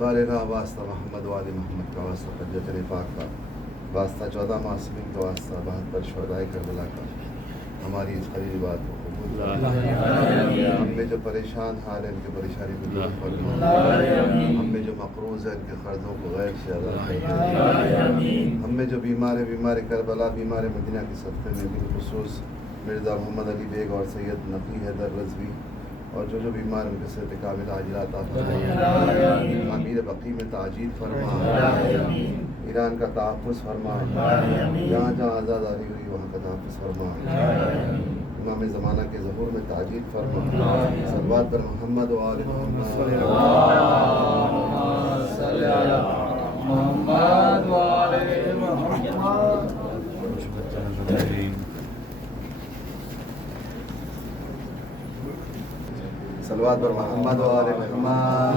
बालेना वास्ता मोहम्मद वाले मोहम्मद का वास्ता हजरत पाक का वास्ता 14 मासूमिन का वास्ता 72 शहदाए करबला का हमारी इस खरीद बात को कबूल हम में जो परेशान हाल है इनकी परेशानी को दूर फरमा हम में जो मकरूज है इनके कर्जों को गैर से अदा फरमा हम में जो बीमार करबला बीमार मदीना के सदक़े में बिलखुसूस मिर्ज़ा मोहम्मद अली बेग और सैयद नकी हैदर रज़वी और जो बीमार उनके सेहत कामिल आजिलात आमीर बकी में ताजील फरमा ईरान का तहफ़्फ़ुज़ फरमा जहाँ जहाँ आज़ादारी हुई वहाँ का तहफ़्फ़ुज़ फरमा इमाम ज़माना के ज़हूर में ताजील फरमा सल्लल्लाहु पर मोहम्मद व आले मोहम्मद। सल्लल्लाहु पर मोहम्मद व आले मोहम्मद।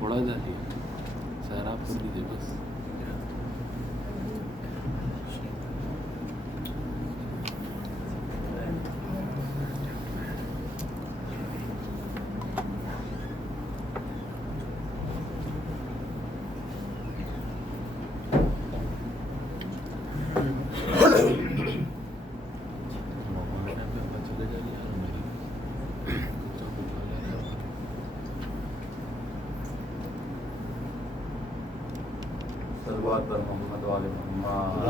थोड़ा झाली सारा पूर्ण दे बस. सलवात पर मोहम्मद वाले मोहम्मद.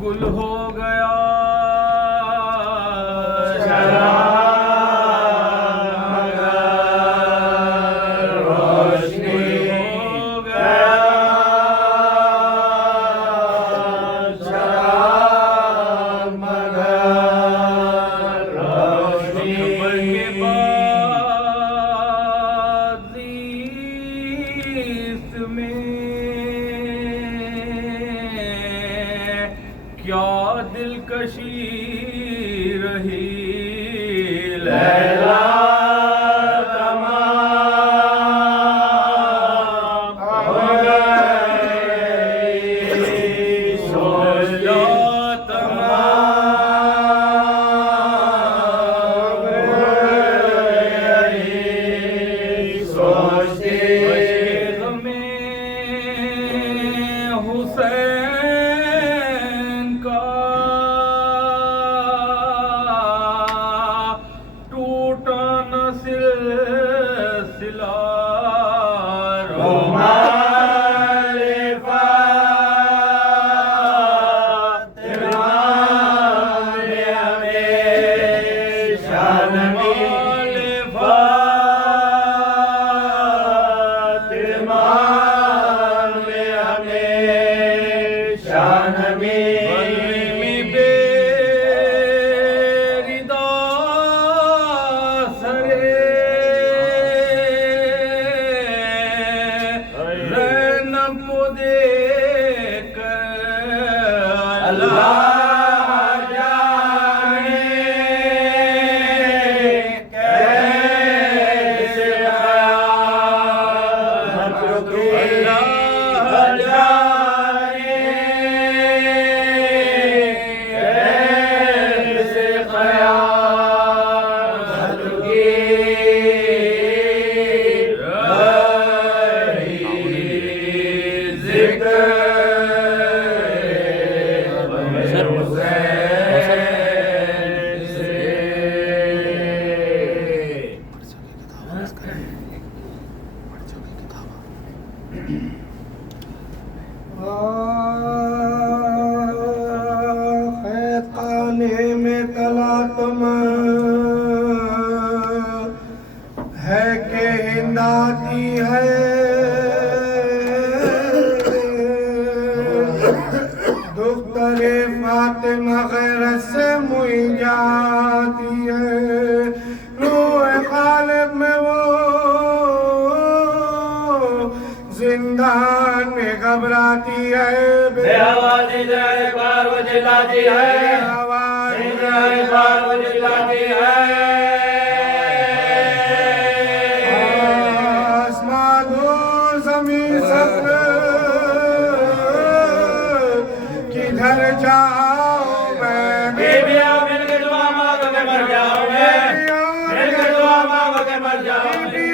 गुल हो गया शराब मगर रोशनी हो गया शराब मगर रोशनी के बाद इसमें क्या दिलकशी रही लैला तमाम हो गई सोचा तमाम हो गई सोचते में हुसैन का तुम है के हिंदाती है दुख्तरे फातिमा गैर से मुई जाती है रूह गालिब में वो जिंदान में घबराती है आवाज़ी एक बार वो चिल्लाती है आवाज़ एक बार वो चिल्लाती है आसमान और ज़मीन सब किधर जाऊं मैं बीबियां मिलके दुआ मांग के मर जाओगे मिलके दुआ मांग के मर जाओगे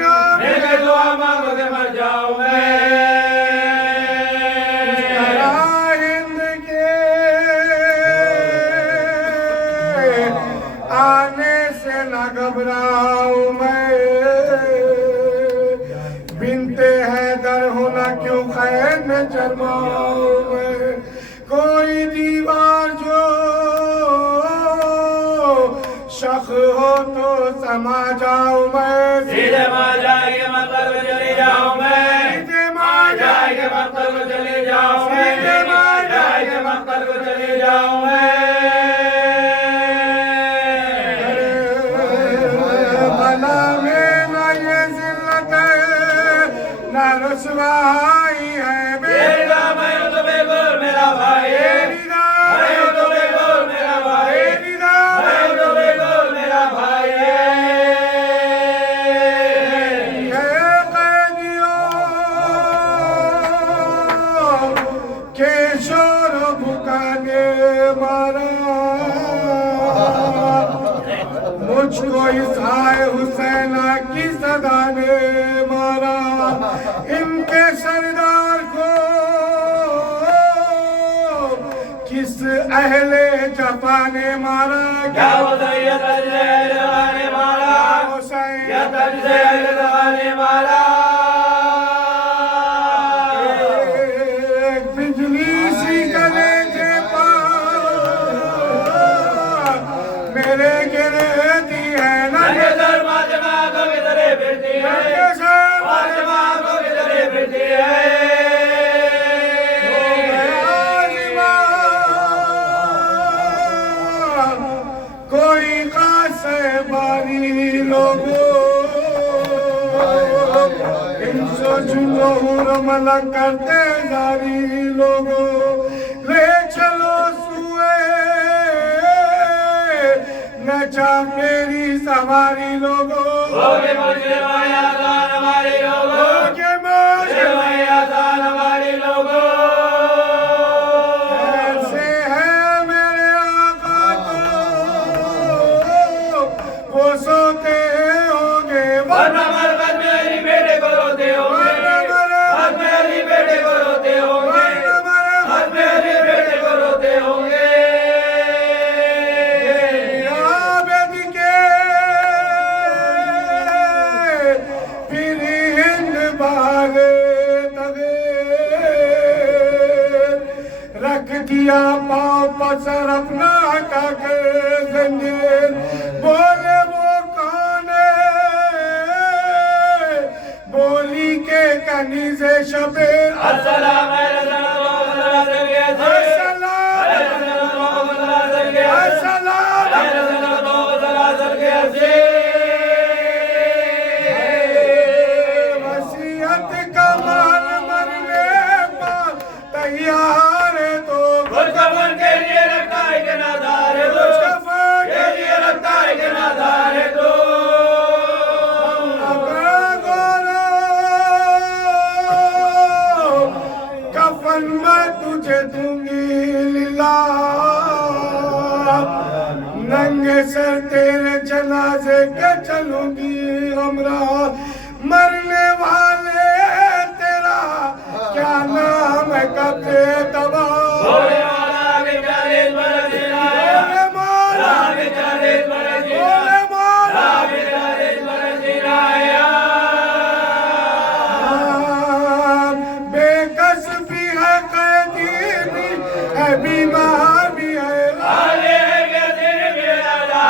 मिलके दुआ मांग के मर जाओगे हिंद के आने से न घबराऊं मैं बिनते हैदर होना क्यों खैर न शर्माऊं मैं कोई दीवार जो शख हो तो समा जाऊं मैं सीधे मार जाएंगे मतलब चले जाऊं मैं सीधे मार जाएंगे मतलब चले जाऊं मैं सीधे मार जाएंगे मतलब चले जाऊं मैं भला में न ये जिल्लत है न रुसवाई है मेरा मैं तो बिल्कुल मेरा भाई मैं तो बिल्कुल मेरा भाई मैं तो बिल्कुल मेरा भाई के शोर भुकाने मारा मुझको इस आए हुसैना की सदा ने मारा इनके सरदार को किस अहले जफा ने मारा क्या बताइए ने मारा हुसैन या तजसे ने मारा एक बिजली सी कलेजे पर मेरे गिरती है नजर फातिमा को किधर फिरती है फातिमा को किधर फिरती है कोई कासे बारी लोगों इनसे चुनो रमला करते जारी लोगों ले चलो सुए नचा मेरी सवारी लोगों ओके मुझे माया दान हमारे लोगों के मुझे माया दान हमारे लोगों ऐसे है मेरे आका तो वो सोते होंगे वरना मरकत में अली बेटे को रोते होंगे हद में अली बेटे को रोते होंगे हद में अली बेटे को रोते होंगे आबद के फिर हिंद बाले तगे रख दिया पाँव पसर अपना काके जंजीर बोले वो कौन है बोली के कनी से शबीर अस्सलाम वसीयत का माल मरने पर तैयार है तो कफन के लिए रखता है कि नादार है तो कफन के लिए रखता है कि नादार है तो कफन मैं तुझे दूंगी लीला नंगे सर तेरे जनाजे के चलूंगी हमरा मरने वाले तेरा क्या नाम है कब से दबा भोले वाला के प्यारे बरस दिलाया भोले के प्यारे बरस दिलाया भोले के प्यारे बरस दिलाया बेकस भी है कैदी भी है बीमार भी है आले के दिन भी आला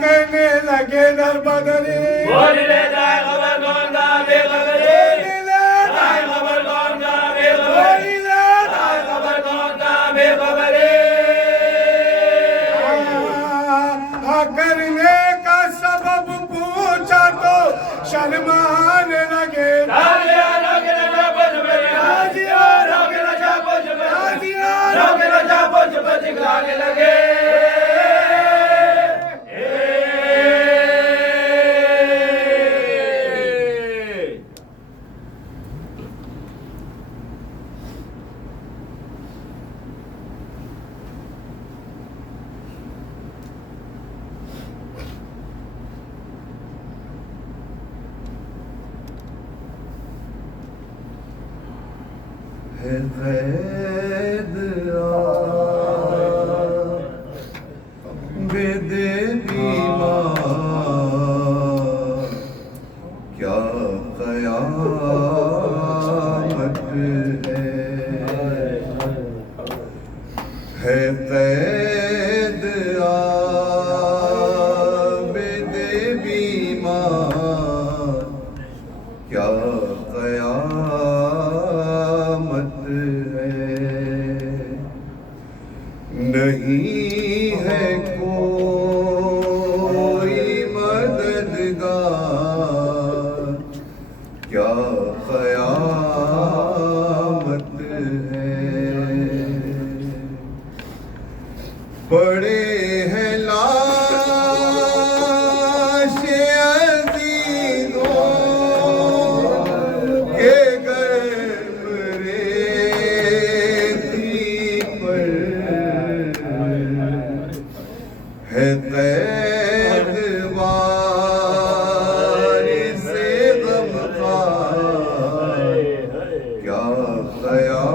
कहने लगे दर बदरी बोल ले जाए खबर कौन का बेखबरी जाए खबर कौन का बेखबरी जाए खबर कौन का बेखबरी करने का सबब पूछा तो शर्माने लगे रागिया रागिया जा बज बज रागिया रागिया जा बज बज रागिया जा बज बज गाने लगे है क़ैद बेदीमार क्या क़यामत है क़ैद बेदीमार क्या क़यामत नहीं है कोई मददगार क्या क़यामत है पड़े हैं लाशे अज़ीज़ों के गर्म रेती पर है क़ैद वारिसे ग़मख़ार क्या क़यामत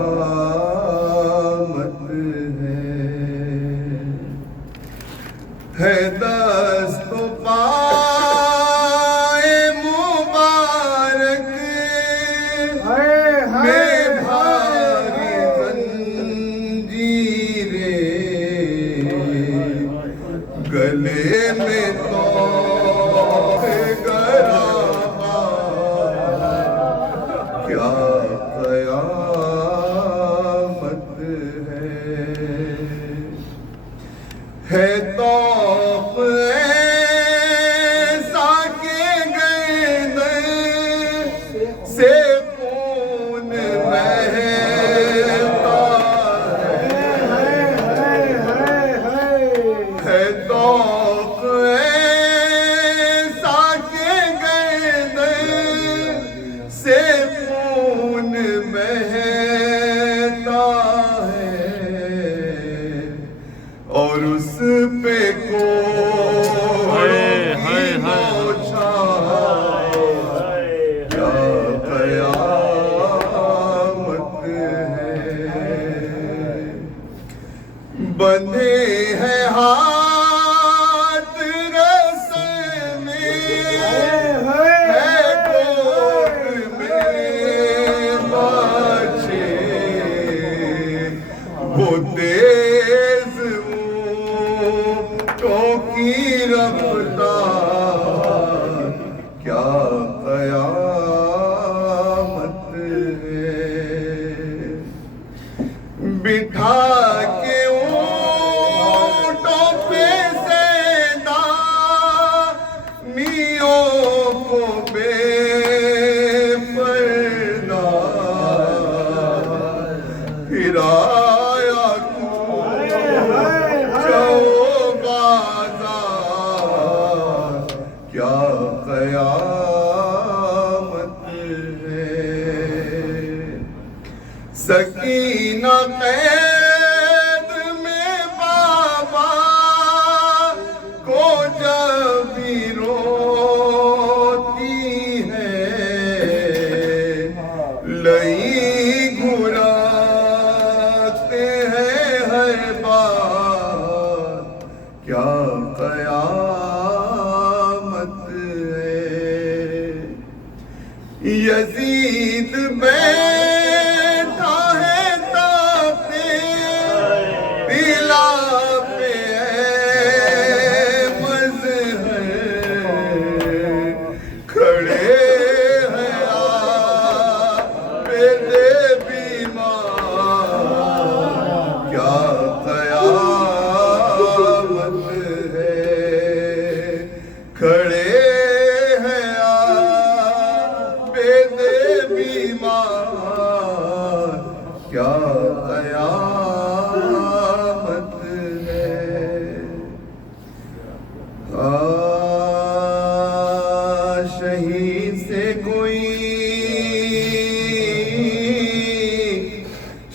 है दस्त पाए मुबारक में भारी जंजीरें गले में तो क्या क़यामत है तौक़ ऐसा के गर्दन से खून बहता है तौक़ ऐसा के गर्दन से खून बहता है और उस पे कोड़ों की बौछार क्या क़यामत है बंधे हैं हाथ रस्से में है कोट में बाछे वो तेज ऊँटों की रफ्तार क्या क़यामत है बिठा के ऊँटों पे सैलानियों को बेपर्दा फिराया बाज़ार क्या क़यामत है सकीना कैद में बाबा को जब भी रोती है लई घुराते हैं हर बार क्या क़यामत है यजीद बैठा है ताक़े दिला पे मज़लूम मरीज से कोई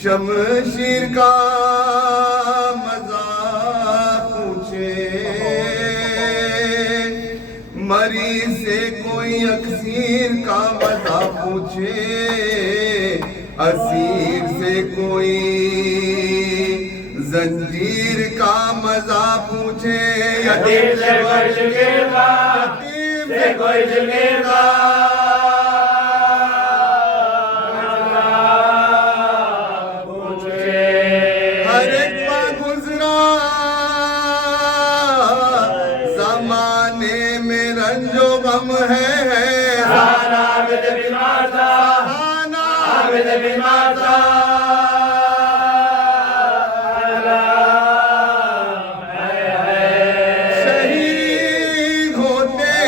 शमशीर का मजा पूछे, मरीज से कोई अक्सीर का मजा पूछे, असीर से कोई जंजीर का मजा पूछे, यतीम से कोई गिरदार, यतीम से कोई गिरदार पूछे। हर एक बार गुजरा जमाने में रंजो गम है, सहाना आबिद बीमार था, सहाना आबिद बीमार था। शहीद होते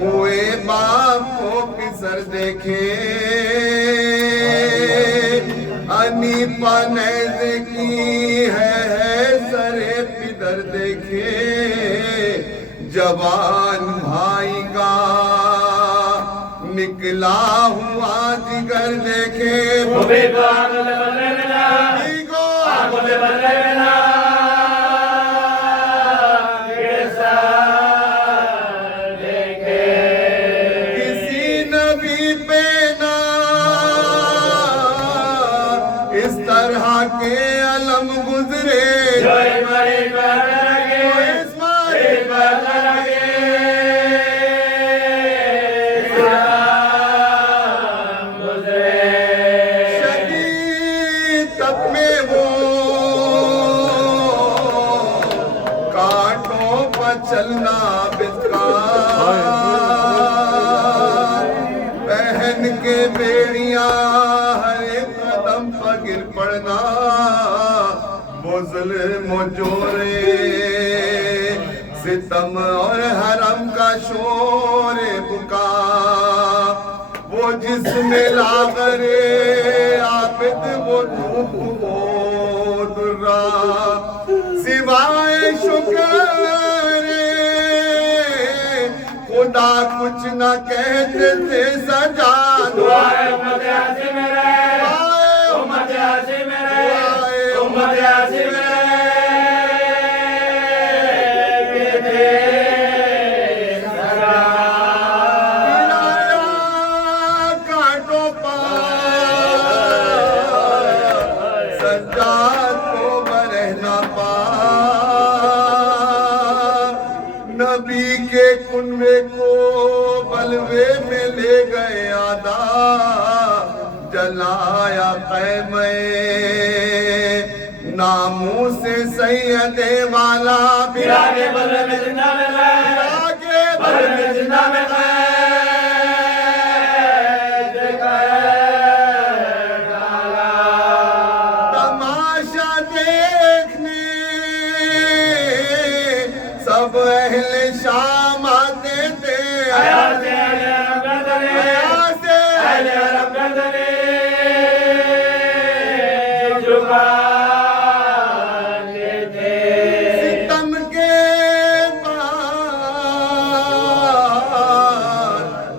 हुए बाप को किसर देखे, अनीपा नैज़ की है सरे पिदर देखे, जवान भाई का निकला हुआ जिगर देखे, मुझे तो आंखों से बदले मिला, भीगो आंखों से बदले मिला, कैसा देखे। किसी नबी पे ना इस तरह के अलम गुजरे, जो इस्माइल पर लगे, इस्माइल पर लगे, गुजरे। शदीद तप में वो कांटों पर चलना बिस्का, पहन के बेड़ियां हर एक कदम पर गिर पड़ना, वो जुल्म जोरे सितम और हरम का शोर बुका, वो जिसमें लागरे आबिद वो धूप वो दुर्रा, सिवाय शुक्र खुदा कुछ न कहते थे सजा, दुआए उम्मत आसिम मेरे, उम्मत आसिम मेरे, उम्मत आसिम मेरे, बेटे सगा। कांटों पर सज्जाद को बरहना पा, नबी के कुनवे को बलवे में ले गए आदा, जलाया क़ैमे नामों से सैयदे वाला, बिरागे बदले में जिंदा में गए, बिरागे बदले में जिंदा में गए, डाला। तमाशा देखने सब अहले शाम आते थे, अहले अरब गर्दने, अहले अरब गर्दने झुकाते थे। सितम के बाद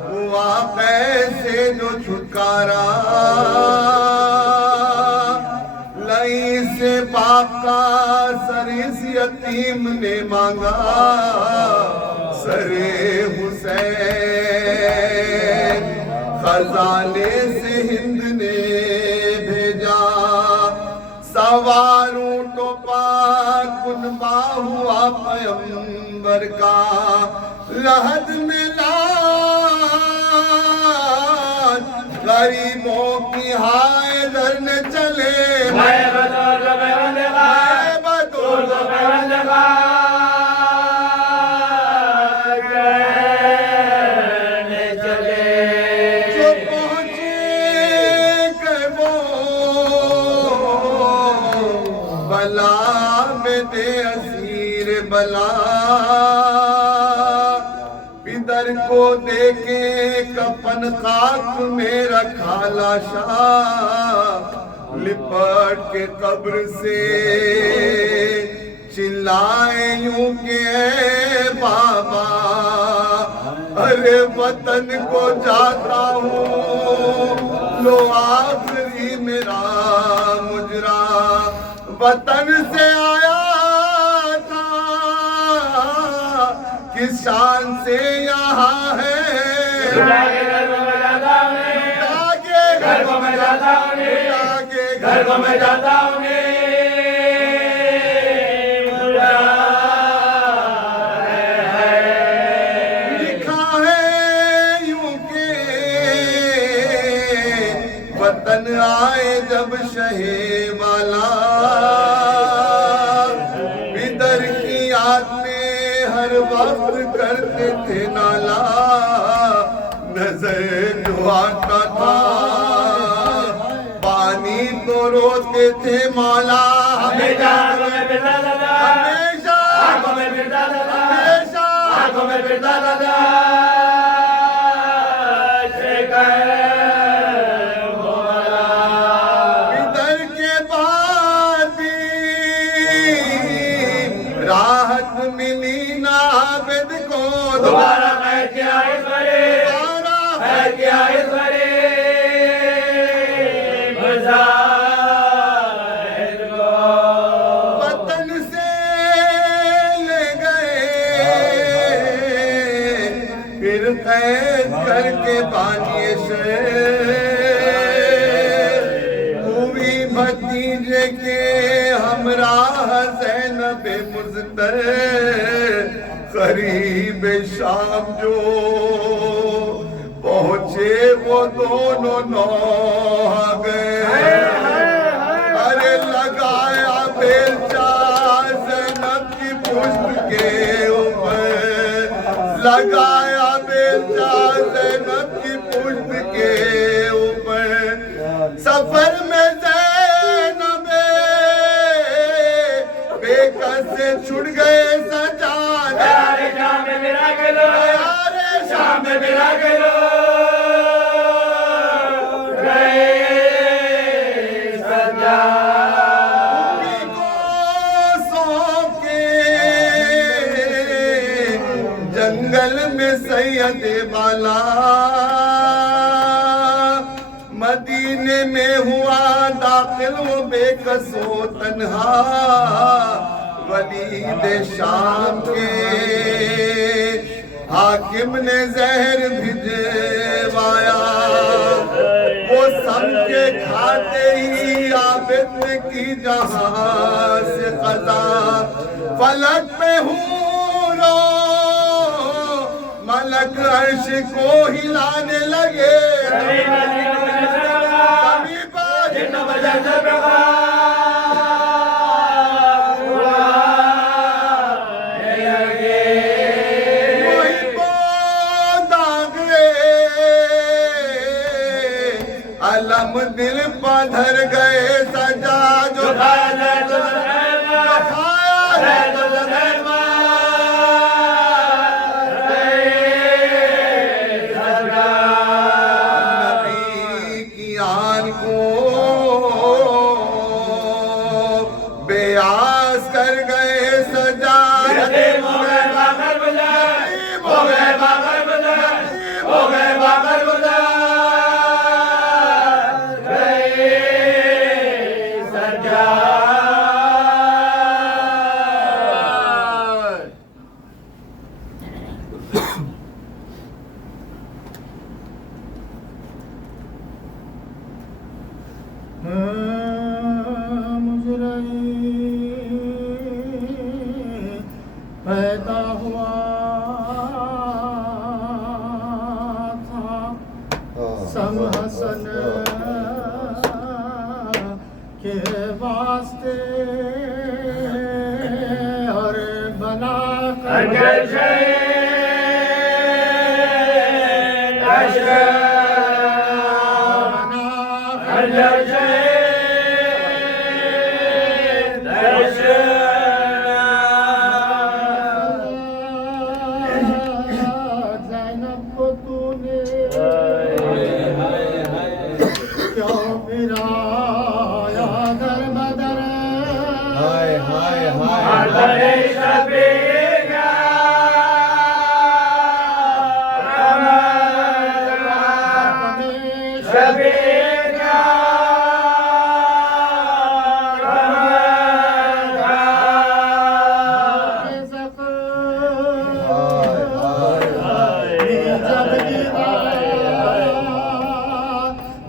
हुआ कैसे जो छुटकारा, लई से बाप का सर इस यतीम ने मांगा, सरे हुसैन खजाने से हिंद ने भेजा, सवार ऊंटों पर कुनबा हुआ पैगंबर का, लहद में लाज गरीबों की हाय दर न चले, मैं बतौर को पैबंद का, मैं बतौर को पैबंद का करने चले। जो पहुंचे गए वो बला में दे असीर बला, पिदर को देके कफन खाक में रखा लाशा, लिपट के कब्र से चिल्लाए यूं के बाबा, अरे वतन को जाता हूँ, लो आखिरी मेरा मुजरा वतन से आया था, किस शान से यहाँ है। घर को मैं जाता हूँ, घर को मैं जाता हूँ, लिखा है यूं के वतन आए जब शहे वाला, इधर की याद में हर वक्त करते थे नाला, नजर जो आता था पानी तो रोते थे मौला, हमेशा हमेशा इधर के बाद भी राहत मिली ना आबिद को, दोबारा है क्या ईश्वरी, है क्या ईश्वरी वतन से ले गए फिर कैद करके बानिए से, मूवी भतीजे के हमराह ज़ैनब मुज़्तर करीब शाम जो पहुंचे वो दोनों नौ गए। अरे लगाया बेलचा ज़ैनब की पुष्ट के ऊपर, लगाया बेलचा ज़ैनब की पुष्ट के ऊपर, सफर में ज़ैनब बेकस से छुट गए सजाद, शाम में मेरा गलो, शाम में मेरा गलो जंगल में सैयद बाला, मदीने में हुआ दाखिल वो बेकसो तन्हा, वलीद शाम के हाकिम ने जहर भिजवाया, वो समझे खाते ही आबिद की जहां से कजा, फलक पे हूरो मलक अर्श को हिलाने लगे, अलम दिल पधर गए सजा जो नबी की आन को बेआस कर गए सजा, पैदा हुआ था सम हसन के वास्ते और बना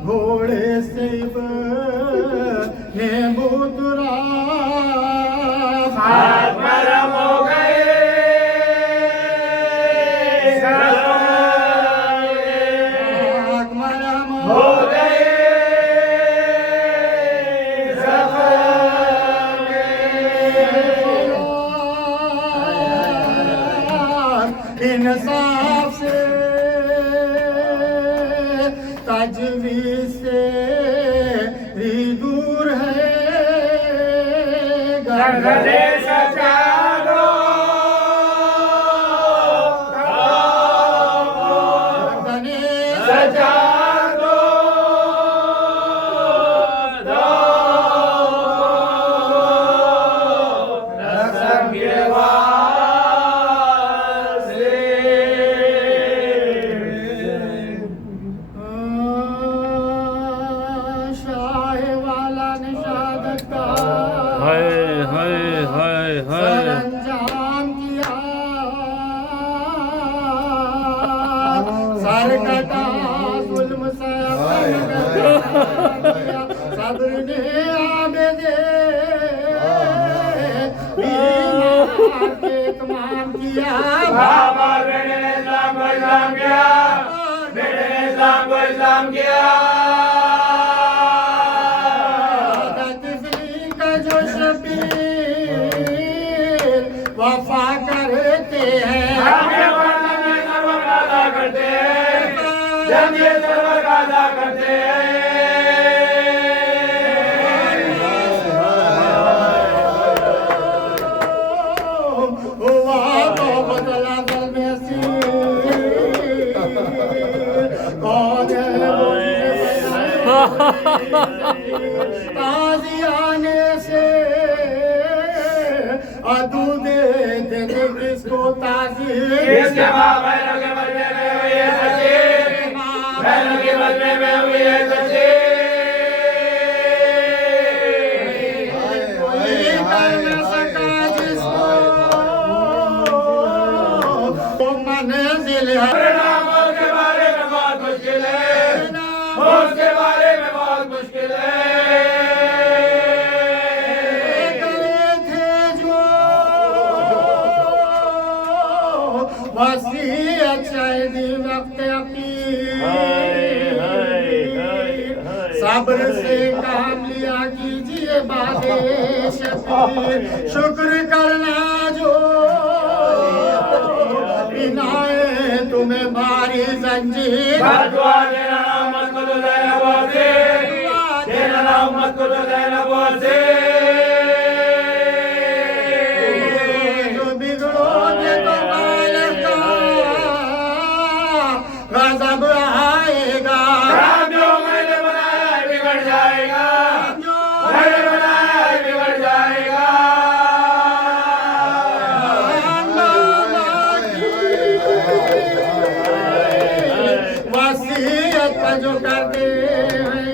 घोड़े से बुतरा इंसाफ से तजवीज से भी दूर है गर्दने सजा दो गर्दने सजा दो सरंजाम किया सर कटा जुल्म से सब्र ने आबेदे बीमार के तमाम किया बाबा मेरे इस्लाम को इस्लाम किया मेरे इस्लाम को इस्लाम किया जो शबीर वफा करते हैं करते हैं जब ये सरवर का अदा करते हैं बदला दल में कौन ताजियाने से अदू दे किसको ताज़ी इसके बाद बहनों के मजमे में हुई है सच्ची बहनों के मजमे में हुई है सच्ची कोई कर न सका जिसको तो मंजिल है नाम उसके बारे में बहुत मुश्किल है उसके बारे में बहुत मुश्किल है वसीयत शायदी वक्त सब्र से काम लिया कीजिए बादे शबीर शुक्र करना जो बिनाए तुम्हें भारी जंजीर दुआ देना मोहम्मद को तो ज़ैनब से देना मोहम्मद को तो ज़ैनब से जो बिगड़ोगे तो गज़ब आएगा जो मैंने बनाया बिगड़ जाएगा मैंने बनाया बिगड़ जाएगा वसीयत जो करते हैं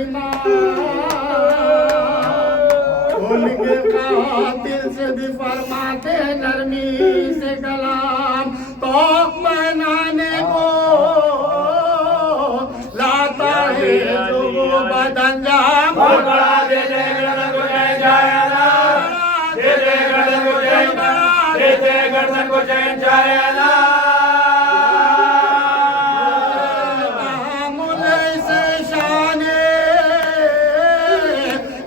उनके कातिल से भी फरमाते नरमी से कलाम तो बनाने को लाता है जो वो बदंजाम बहुत बड़ा दे दे गर्दन को चैन जाएगा दे दे गर्दन को चैन दे दे गर्दन को चैन जाएगा से शाने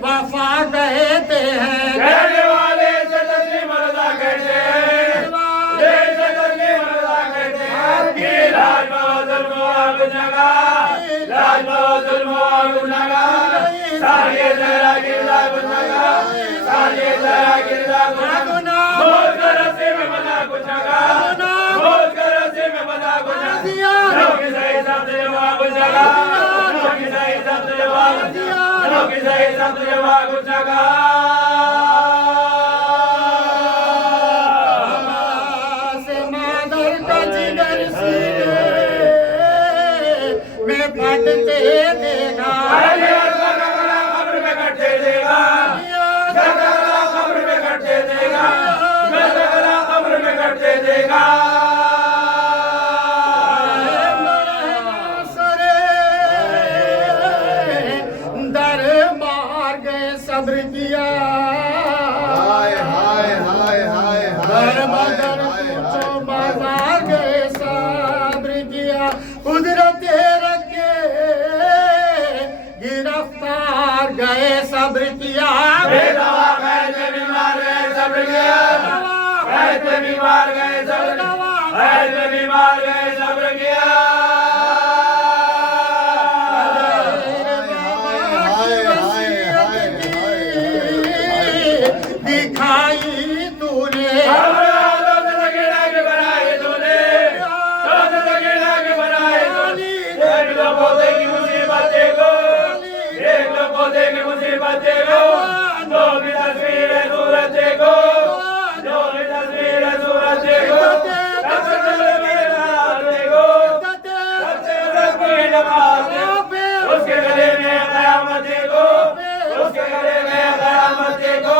वफा कहते हैं कहने वाले से तस्लीम रज़ा कहते हैं ये से तस्लीम रज़ा कहते हैं कि लाज बदल मुआब जगा लाज बदल मुआब जगा सारे जरा गिरदा जगा सारे जरा गिरदा जगा बोल कर रस्ते में बना कुछ जगा बोल कर रस्ते में बना कुछ जगा लोग सही सब जवाब जगा लोग सही सब जवाब लोग सही सब जवाब जगा से मादर का जिगर सीने में फटते देखा अरे घर का गला कब्र में कट दे देगा, घर का गला कब्र में कट दे देगा, घर का गला कब्र में कट दे देगा। दरबार गए सब्र किया, हाय हाय हाय हाय दर बदर पूछो बाजार गए सब्र किया, कुदरत रखे गिरफ्तार गए सब्र किया, बेदवा गए थे बीमार गए सब्र किया, गए थे बीमार गए सब्र किया, गए थे बीमार गए सब्र किया। दिखाई तूने पौधे की मुसीबतें को, देख लो पौधे की मुसीबतें को, जो भी तस्वीर है सूरत को, जो भी तस्वीर है सूरत को, उसके गले में कयामत को, उसके गले में कयामत को।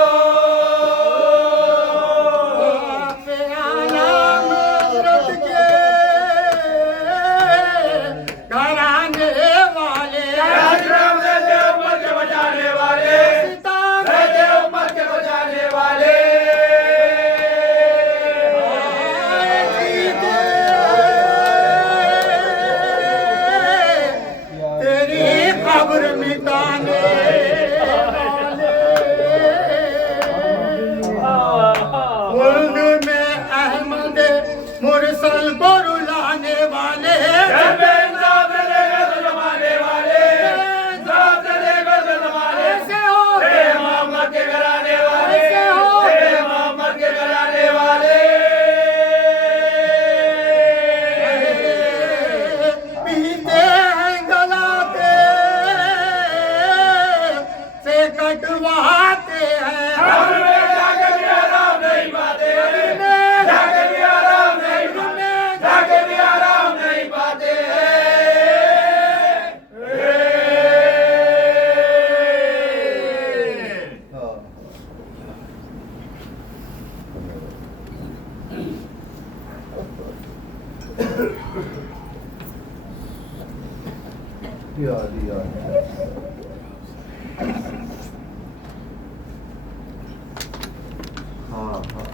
मुरसल को रुलाने वाले, मोहम्मद के घराने वाले, मोहम्मद के घराने वाले। पीते हैं गलाते से कटवाते हैं, जाके भी आराम नहीं पाते, जाके भी आराम नहीं पाते, जाके भी आराम नहीं पाते। हाँ हाँ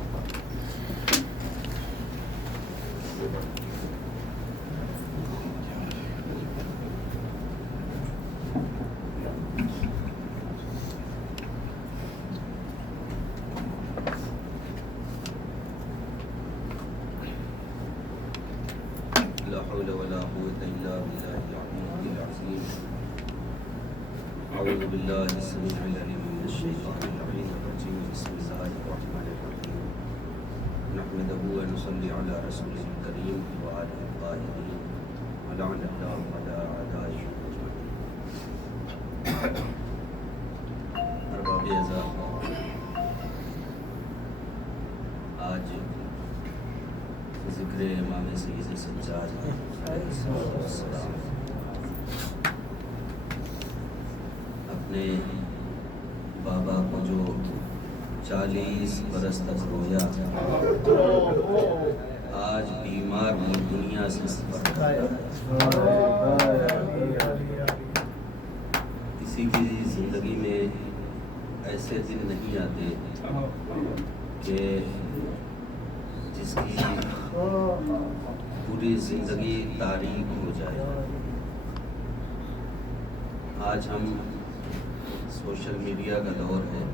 ला हौला वला कुव्वता इल्ला बिल्लाहिल अलिय्यिल अज़ीम। अऊज़ु बिल्लाहि समीउल अलीम मिनश शैतानिर रजीम। बिस्मिल्लाहिर रहमानिर रहीम। नहमदुहु व नुसल्ली अला रसूलिल करीम व आलिहि ताहिरीन व लअनल्लाहु अला अदाइहि अजमईन। अरबाब अज़ा, आज ज़िक्र इमाम सय्यद सज्जाद अलैहिस्सलाम अपने बाबा को जो 40 बरस तक रोया, आज बीमार वो दुनिया से सफर कर रहा है। किसी की जिंदगी में ऐसे दिन नहीं आते कि जिसकी पूरी जिंदगी तारीख हो जाए। आज हम सोशल मीडिया का दौर है,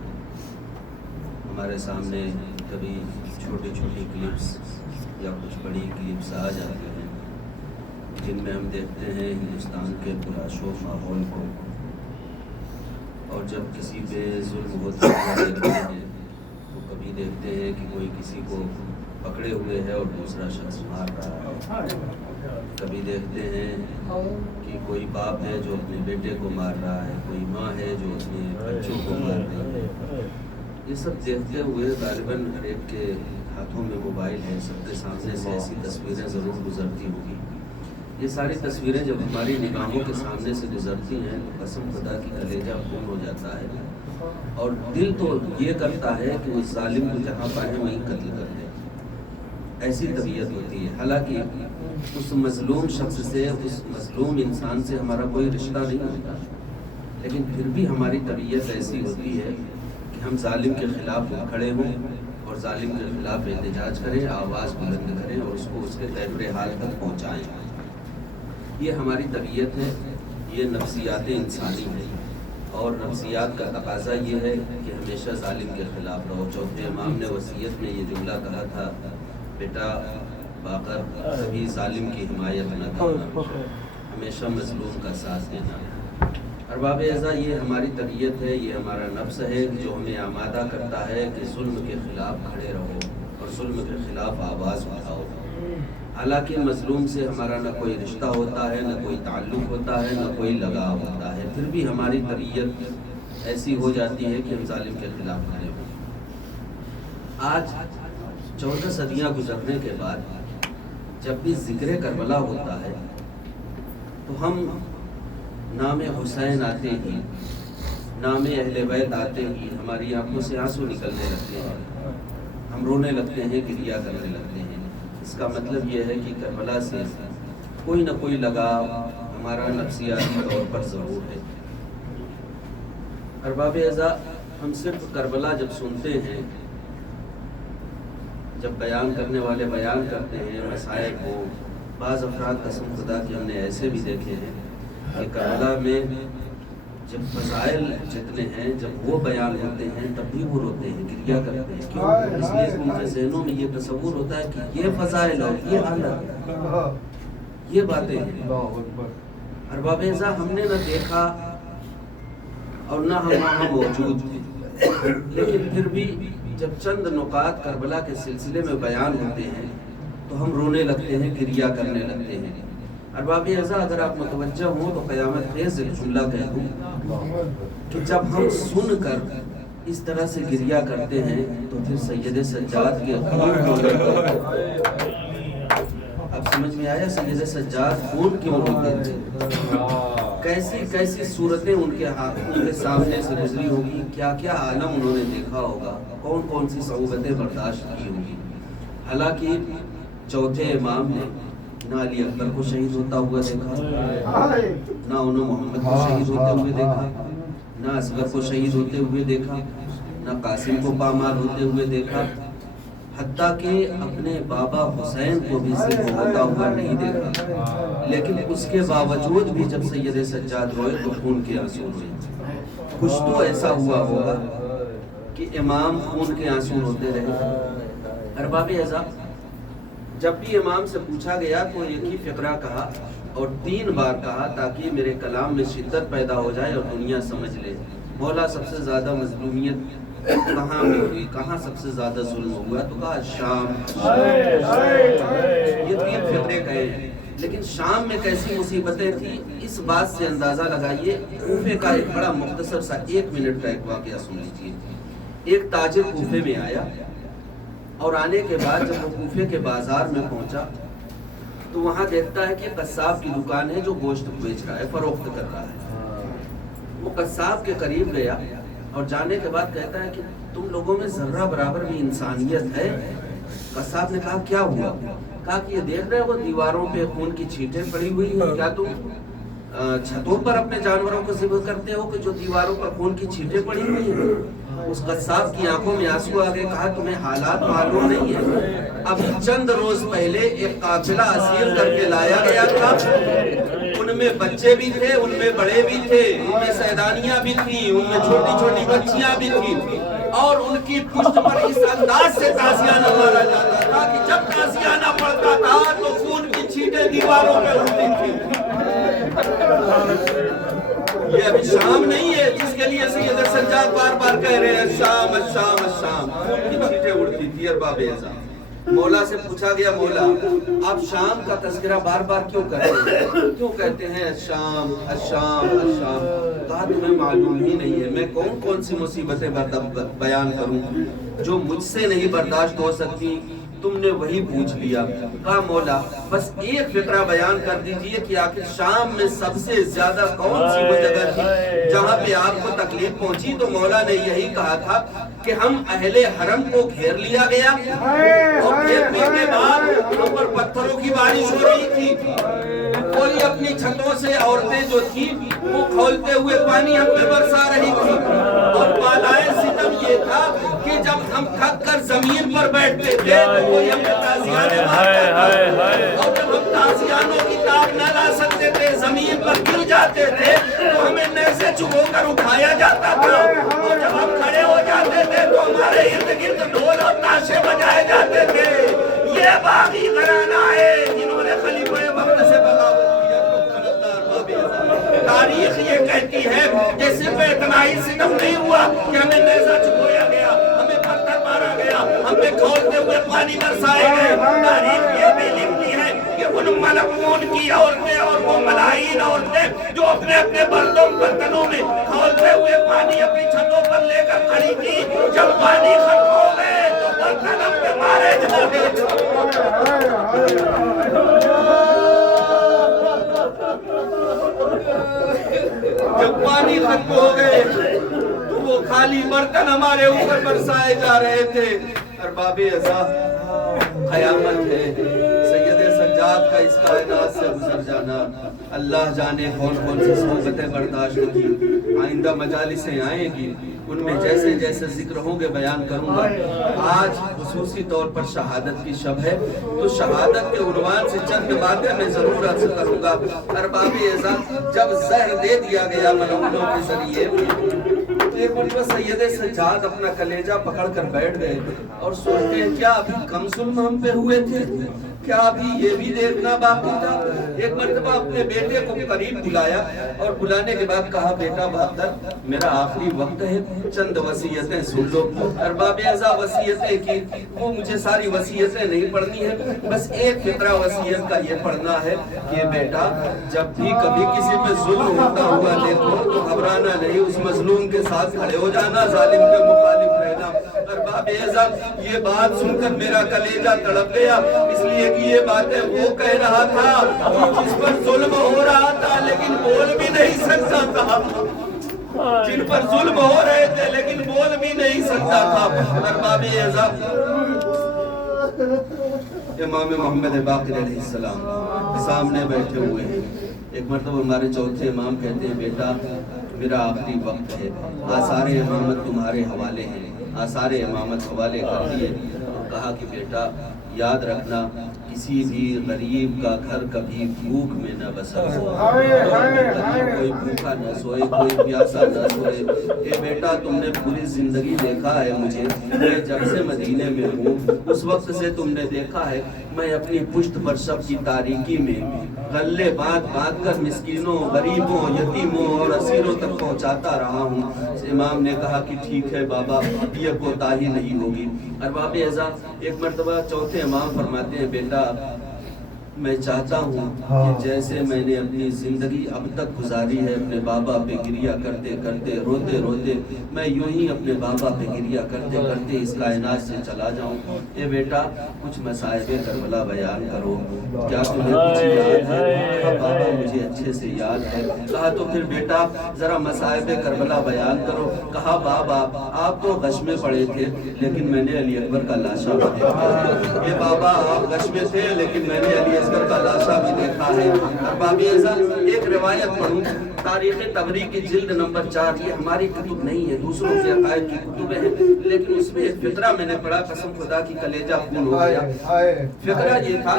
हमारे सामने कभी छोटी छोटी क्लिप्स या कुछ बड़ी क्लिप्स आ जाती हैं जिनमें हम देखते हैं हिंदुस्तान के पुराशो माहौल को, और जब किसी पे जुल्म होता हुआ देखते हैं तो कभी देखते हैं कि कोई किसी को पकड़े हुए है और दूसरा शख्स मार रहा है। कभी देखते हैं कि कोई बाप है जो अपने बेटे को मार रहा है, कोई माँ है जो अपने बच्चों को मार रही है। ये सब देखते हुए गालिबन हर एक के हाथों में मोबाइल है, सबके सामने से ऐसी तस्वीरें ज़रूर गुजरती होगी ये सारी तस्वीरें जब हमारी निगाहों के सामने से गुजरती हैं तो कसम खुदा की कलेजा खून हो जाता है और दिल तो ये करता है कि उस जालिम को जहाँ पाए वहीं कत्ल कर दे। ऐसी तबीयत होती है। हालांकि उस मजलूम शख्स से, उस मजलूम इंसान से हमारा कोई रिश्ता नहीं होता, लेकिन फिर भी हमारी तबीयत ऐसी होती है कि हम जालिम के खिलाफ खड़े हों और जालिम के खिलाफ एहतजाज करें, आवाज़ बुलंद करें और उसको उसके तहरीर हाल तक पहुँचाएँ। ये हमारी तबीयत है, ये नफ्सियात इंसानी है और नफ्सियात का तकाजा ये है कि हमेशा जालिम के खिलाफ रहो। चौथे इमाम ने वसीयत में ये जुमला कहा था, बेटा बाकर कभी जालिम की हिमायत न करना, हमेशा मजलूम का साथ देना। अरबाब एज़ा, ये हमारी तबीयत है, ये हमारा नफ्स है जो हमें आमादा करता है कि जुल्म के खिलाफ खड़े रहो और जुल्म के खिलाफ आवाज़ उठाओ। हालांकि मजलूम से हमारा न कोई रिश्ता होता है, न कोई ताल्लुक़ होता है, न कोई लगाव होता है, फिर भी हमारी तबीयत ऐसी हो जाती है कि हम जालिम के खिलाफ खड़े हों। आज 14 सदियाँ गुजरने के बाद जब भी ज़िक्र करबला होता है तो हम नाम हुसैन आते ही, नाम अहले बैत आते ही हमारी आंखों से आंसू निकलने लगते हैं, हम रोने लगते हैं, गिरिया करने लगते हैं। इसका मतलब यह है कि करबला से कोई ना कोई लगाव हमारा नफ्सियाती तौर पर ज़रूर है। अरबाब एज़ा, हम सिर्फ करबला जब सुनते हैं, जब बयान करने वाले बयान करते हैं मसाइल को, बाज़ अफराद कसम खुदा कि हमने ऐसे भी देखे हैं कि करबला में जब मसाइल जितने हैं, जब वो बयान होते हैं तब भी वो रोते हैं, गिरिया करते हैं। क्यों? इसलिए उनके ज़हनों में ये तसव्वुर होता है कि ये फ़ज़ाइल और ये हालत, ये बातें हैं। अरबाब एज़ा, हमने न देखा और न हम वहाँ मौजूद थे, लेकिन फिर भी जब चंद नुकात करबला के सिलसिले में बयान होते हैं तो हम रोने लगते हैं, गिरिया करने लगते हैं। अरबाब एज़ा, अगर आप मुतवज्जह हों तो क़यामत खेज़ एक जुमला कह दूँ कि जब हम सुनकर इस तरह से गिरिया करते हैं तो फिर सैयद सज्जाद के अब समझ में आया, सैयद सज्जाद खून क्यों रोते थे, कैसी कैसी सूरतें उनके सामने से गुजरी होगी, क्या क्या आलम उन्होंने देखा होगा, कौन कौन सी सऊबतें बर्दाश्त की होंगी। हालांकि चौथे इमाम ने ना अली अकबर को शहीद होता हुआ देखा, ना उन्होंने मोहम्मद को शहीद होते हुए देखा, ना असगर को शहीद होते हुए देखा, ना कासिम को पामाल होते हुए देखा, हत्ता कि अपने बाबा हुसैन को भी सिर्फ होता हुआ नहीं देखा। लेकिन उसके बावजूद भी जब सैयद सज्जाद रोए तो खून के आंसू रोए। कुछ तो ऐसा हुआ होगा कि इमाम खून के आंसू रोते रहे। अरबाब एज़ा, जब भी इमाम से पूछा गया तो एक ही फ़िक्रा कहा और 3 बार कहा ताकि मेरे कलाम में शिद्दत पैदा हो जाए और दुनिया समझ ले, मौला सबसे ज़्यादा मज़लूमियत कहाँ में हुई, कहाँ सबसे ज़्यादा जुल्म हुआ, तो कहा शाम। ये 3 फ़िक्रे कहे हैं, लेकिन शाम में कैसी मुसीबतें थी इस बात से अंदाज़ा लगाइए। कूफे का एक बड़ा मुख्तसर सा 1 मिनट का एक वाक़या सुन लीजिए। एक ताजिर कूफे में आया और आने के बाद जब वो कूफे के बाजार में पहुंचा तो वहां देखता है कि कस्साब की दुकान है जो गोश्त बेच रहा है, फरोख्त कर रहा है। वो कस्साब के करीब गया और जाने के बाद कहता है कि तुम लोगों में जर्रा बराबर भी इंसानियत है। कस्साब ने कहा क्या हुआ? कहा कि ये देख रहे हो दीवारों पे खून की छींटें पड़ी हुई हैं, क्या तुम छतों पर अपने जानवरों को ज़िब्ह करते हो कि जो दीवारों पर खून की छींटें पड़ी हुई हैं? उस कस्साब की आंखों में आंसू आ गए। कहा तुम्हें हालात मालूम नहीं है, अभी चंद रोज पहले एक काफिला असीर करके लाया गया था, उनमें बच्चे भी थे, उनमें बड़े भी थे, उनमें सैदानियां भी थी, उनमें छोटी छोटी बच्चियां भी थी और उनकी पुष्ट पर इस अंदाज से ताज़ियाना मारा जाता था कि जब ताज़ियाना पड़ता था तो खून की छींटें दीवारों पे उड़ती थी। ये अभी शाम नहीं है जिसके लिए सैयद सज्जाद बार बार कह रहे हैं शाम शाम शाम, खून की छींटें उड़ती थी। अरबाब एज़ा, मौला से पूछा गया मौला आप शाम का तज़किरा बार बार क्यों करते हैं, क्यों कहते हैं शाम शाम शाम? कहा तुम्हें मालूम ही नहीं है मैं कौन कौन सी मुसीबतें बयान करूं जो मुझसे नहीं बर्दाश्त हो सकती, तुमने वही पूछ लिया। कहा मौला बस एक फिक्रा बयान कर दीजिए कि आखिर शाम में सबसे ज्यादा कौन सी वो जगह थी जहाँ पे आपको तकलीफ पहुंची। तो मौला ने यही कहा था कि हम अहले हरम को घेर लिया गया और घेरने के बाद हम पर पत्थरों की बारिश हो रही थी। कोई अपनी छतों से औरतें जो थी वो खौलते हुए पानी हम पे बरसा रही थी। और बालाए सितम ये था कि जब हम थक कर जमीन पर बैठते थे तो कोई हमें ताजियाने मारता था। और जब हम ताजियानों की ताब न ला सकते थे, जमीन पर गिर जाते थे तो हमें नैसे चुभोकर उठाया जाता था। और जब हम खड़े हो जाते थे तो हमारे इर्द गिर्द ढोल और ताशे बजाए जाते थे। ये बागी घराना है जिन्होंने खलीफे वक्त से बगावत की। तारीख ये कहती है कि सिर्फ इतना ही सितम नहीं हुआ कि हमें नेज़ा चुभोया गया, हमें पत्थर मारा गया, हमें खौलते हुए पानी बरसाए गए। तारीख ये भी लिखती है कि उन मलकून की औरतें और वो मलाईन औरतें जो अपने अपने बर्तनों में खौलते हुए पानी अपनी छतों पर लेकर खड़ी थी, जब पानी खत्म हो गए तो बर्तन हम पे मारे जा रहे। जब पानी खत्म हो गए तो वो खाली बर्तन हमारे ऊपर बरसाए जा रहे थे। अरबाबे अज़ा क़यामत है, सैयदे सज्जाद का इस कायनात से गुजर जाना। अल्लाह जाने कौन कौन सी सोबतें बर्दाश्त की, आइंदा मजालिसें आएंगी, उनमें जैसे जैसे जिक्र होंगे बयान करूंगा। आज खुसूसी तौर पर शहादत की शब है तो शहादत के उन्वान से चंद बातें मैं जरूर अर्ज करूंगा। अरबाबे अज़ा जब जहर दे दिया गया मलऊनों के जरिए, एक मरतबा सैयदे सज्जाद अपना कलेजा पकड़ कर बैठ गए और सोचते हैं क्या अभी कम जुल्म हम पे हुए थे, क्या अभी ये भी देखना बाकी था। एक मरतबा अपने बेटे को करीब बुलाया और बुलाने के बाद कहा बेटा बहादुर मेरा आखिरी वक्त है, चंद वसीयतें सुन लो। अरबाबे अज़ा वसीयतें की, वो मुझे सारी वसीयतें नहीं पढ़नी है, बस एक फिक्रा वसीयत का ये पढ़ना है कि बेटा जब भी कभी किसी पे जुल्म होता हुआ देखो तो घबराना नहीं, उस मजलूम के साथ खड़े हो जाना, जालिम के मुखालिफ रहना। अरबाबे अज़ा ये बात सुनकर मेरा कलेजा तड़प गया, इसलिए कि ये बातें वो कह रहा था जिस पर जुल्म हो रहा था लेकिन बोल भी नहीं सकता था, जिन पर जुल्म हो रहे थे लेकिन बोल भी नहीं सकता था। अरबाबे अज़ा इमाम मोहम्मद बाक़िर अलैहिस्सलाम सामने बैठे हुए हैं। एक मरतबा हमारे चौथे इमाम कहते हैं बेटा मेरा आखिरी वक्त है, आसार इमामत तुम्हारे हवाले हैं। आसार इमामत हवाले कर दिए और कहा कि बेटा याद रखना किसी भी गरीब का घर कभी भूख में न बसर हो, कोई भूखा न सोए, कोई प्यासा न सोए। ए बेटा तुमने पूरी जिंदगी देखा है मुझे, मैं जब से मदीने में हूँ उस वक्त से तुमने देखा है मैं अपनी पुश्त पर शब की तारीकी में गल्ले बांध बांध कर मिस्कीनों, गरीबों, यतीमों और असीरों तक पहुँचाता रहा हूँ। इमाम ने कहा कि ठीक है बाबा ये कोताही नहीं होगी। अरबाबे अज़ा एक मरतबा चौथे इमाम फरमाते हैं बेटा मैं चाहता हूँ कि जैसे मैंने अपनी ज़िंदगी अब तक गुजारी है अपने बाबा पे गिरिया करते करते रोते रोते, मैं यूं ही अपने बाबा पे गिरिया करते करते इस कायनात से चला जाऊँ। ये बेटा कुछ मसाइब करबला बयान करो, क्या तुम्हें कुछ याद है? कहा बाबा मुझे अच्छे से याद है। कहा तो फिर बेटा ज़रा मसाइब करबला बयान करो। कहा बाबा आप तो गश में पड़े थे लेकिन मैंने अली अकबर का लाशा भी देखा है। ये बाबा आप गश में थे लेकिन मैंने अली का लाशा भी देखा है। अरबाबे अज़ा एक रिवायत पढ़ूं, तारीख़ तबरी की जिल्द नंबर 4, ये हमारी कुतुब नहीं है दूसरों के अकायद की कुतुबें हैं, लेकिन उसमें एक फिक्रा मैंने पढ़ा कसम खुदा की कलेजा खून हो गया। फिक्रा ये था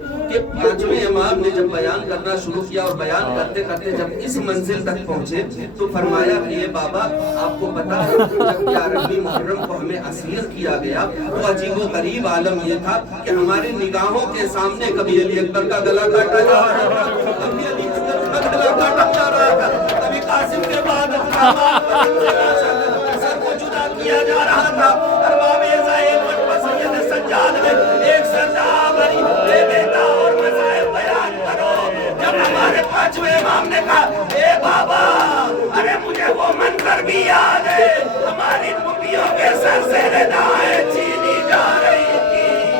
कि पांचवें इमाम ने जब बयान करना शुरू किया और बयान करते करते जब इस मंजिल तक पहुंचे तो फरमाया कि ये बाबा आपको पता है जब 11वीं मुहर्रम को हमें असीर किया गया तो अजीबो गरीब आलम ये था कि हमारी निगाहों के सामने कभी अली अकबर का गला काटा जा रहा था, कभी अली अकबर का गला काटा जा रहा था, कभी कासिम के बाद सर को जुदा किया जा रहा था। अरबाबे अज़ा एक मरतबा सैयद सज्जाद ने एक सरदार भरी बेटा और मसाइल बयान करो। जब हमारे पांचवें इमाम ने कहा ए बाबा अरे मुझे वो मंजर भी याद है, हमारी मुखियों के सर से रिदाएं छीनी जा रही थी।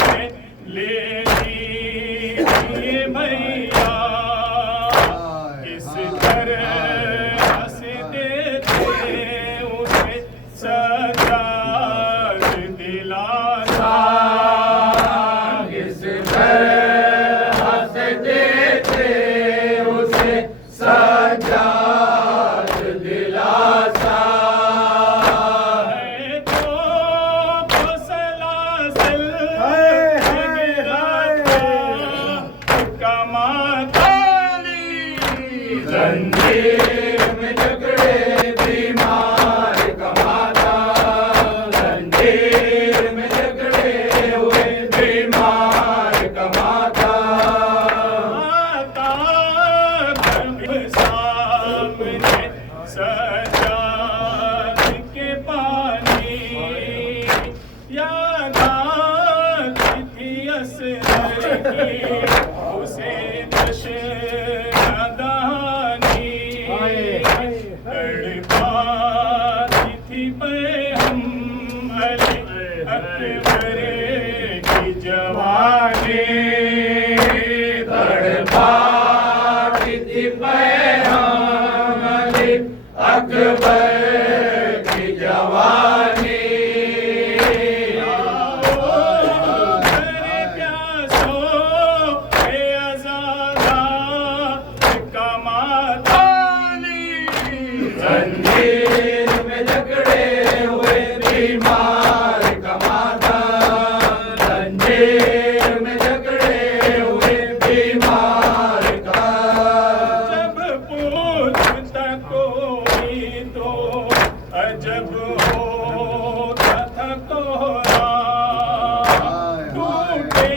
में ले लीजिए मैया, किस तरह से देते उसे सजाद दिलासा, किस तरह से देते उसे सजाद दिलासा। है तो सलासिल कमाताली, जंजीर में जकड़े बीमार कमाता, जंजीर में जकड़े हुए बीमार कमाता। सामने सजाद के पानी याद आती थी असर की उसे दशदानी, तड़पाती थी पैगंबर अकबर की जवानी, तड़पाती थी पैगंबर अकबर की जवानी। जंजीर में जकड़े हुए बीमार कमाता, जंजीर में जकड़े हुए बीमार का। जब पूछता कोई तो अजब होता था कोहरा, टूटे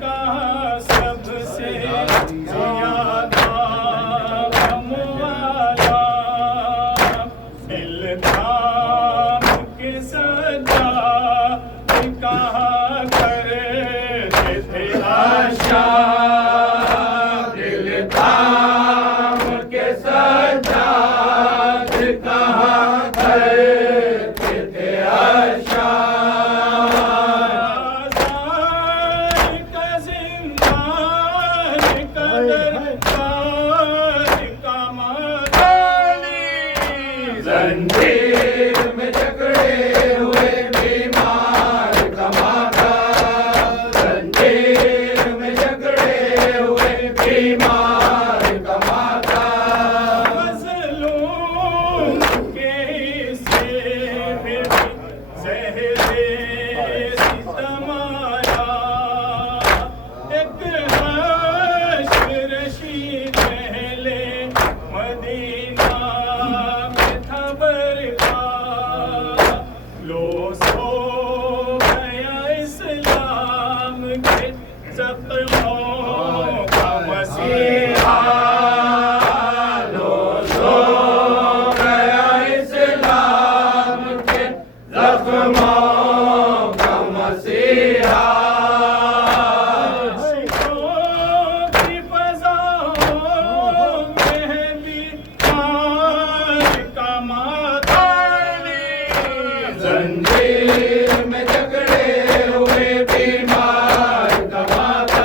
कहा सबसे ज्यादा गम वाला, दिल थाम के सजा कहा करते थे आशा, दिल थाम के सजा कहा करते थे आशा। का जिंदान कदरदार का माताली, जंजीर में जकड़े हुए बीमार कमाता, जंजीर में जकड़े हुए बीमार कमाता। मज़लूम के से भी ज़हरे सितमाया, एक हश्र-रशी पहले मदीना में था बरपा, लो सो गया इस्लाम के ज़ख्मों का मसीहा, लो सो गया इस्लाम के ज़ख्मों का मसीहा। आशिकों की फ़ज़ाओं में भी प्यार का माताली, जंजीर में जकड़े हुए बीमार कमाता।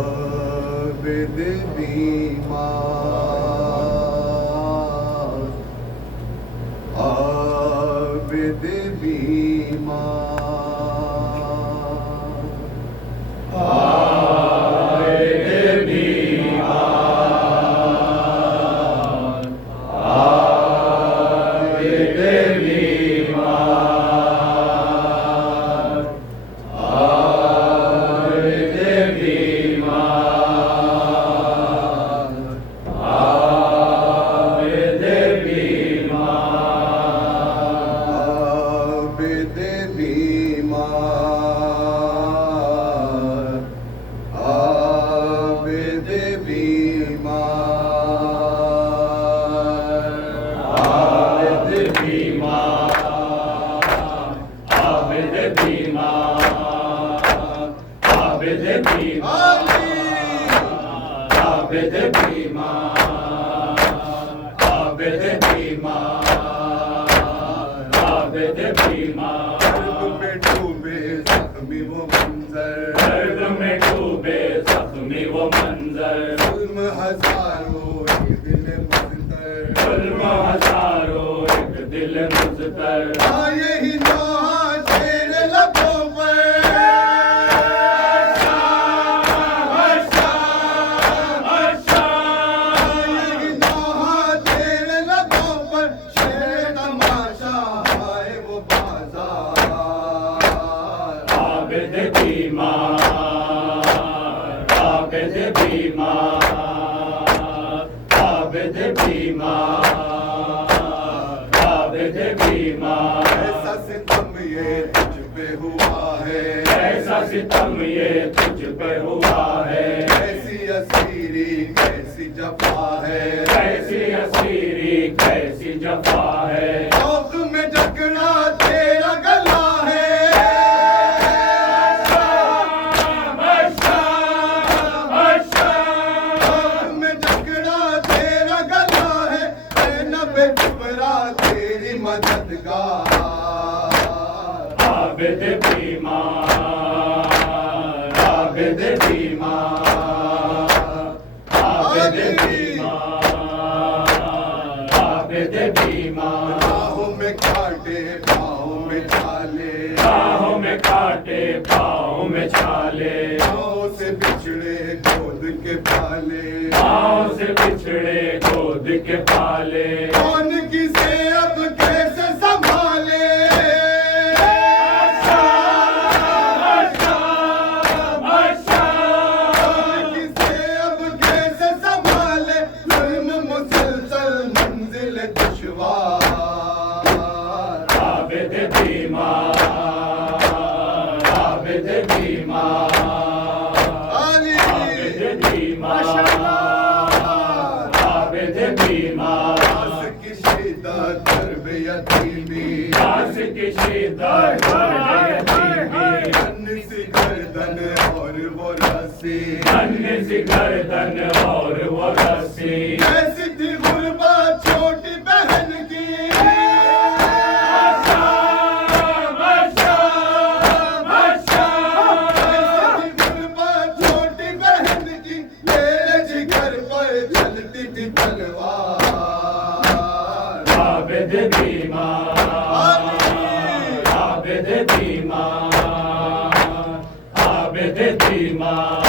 आबिद भी बीमार, आबिद बीमार, आबिद बीमार, आबिद बीमार, आबिद बीमार, आबिद बीमार, आबिद बीमार, आबिद दर्द में डूबे जख्मी वो मंजर, जुल्म हजारों एक दिल मुज़तर, जुल्म हजारों एक दिल मुज़तर, आए ही नौहा तेरे लबों पर, आए ही नौहा तेरे लबों पर, शेर तमाशा आए वो बाजार, आबिद बीमार, आबिद बीमार, आबिद बीमार, आबिद बीमार, ऐसा सितम ये तुझ पे हुआ है, ऐसा सितम ये तुझ पे हुआ है, कैसी असीरी कैसी जफा है, कैसी असीरी कैसी जफा है, शौक में जकड़ा तेरा गला है, शौक में जकड़ा तेरा गला है, नबे कुबरा तेरी मददगार, आबिद बीमार, आबिद बीमार, आबिद बीमार, आबिद बीमार, बाहों में कांटे पाँव में छाले, बाहों में कांटे पाँव में छाले, पाँव से बिछड़े गोद के पाले, पाँव से बिछड़े गोद के पाले, कौन किसे अब कैसे संभाले, कौन किसे अब कैसे संभाले, जुल्म मुसलसल मंजिल दुश्वार, आबिद बीमार, आबिद बीमार, अली आबिद बीमार, आबिद बीमार, आस की शिद्दत दर्ब यतीमी, आस की शिद्दत यतीमी, अन्य सी गर्दन और वो रस्सी, अन्य सी गर्दन और वो रस्सी, ऐसी थी गुर्बत छोटी बहन की, ऐसी थी गुर्बत छोटी बहन की, मेरे जिगर पर चलती थी तलवार, आबिद बीमार, आबिद बीमार, आबिद बीमार,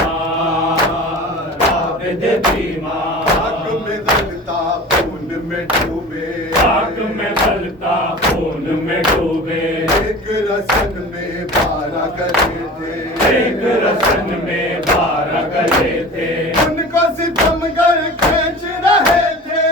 आबिद बीमार, आग में गलता खून में डूबे, आग में गलता खून में डूबे, एक रसन में 12 गले थे, एक रसन में 12 गले थे, उनको सितमगर खींच रहे थे,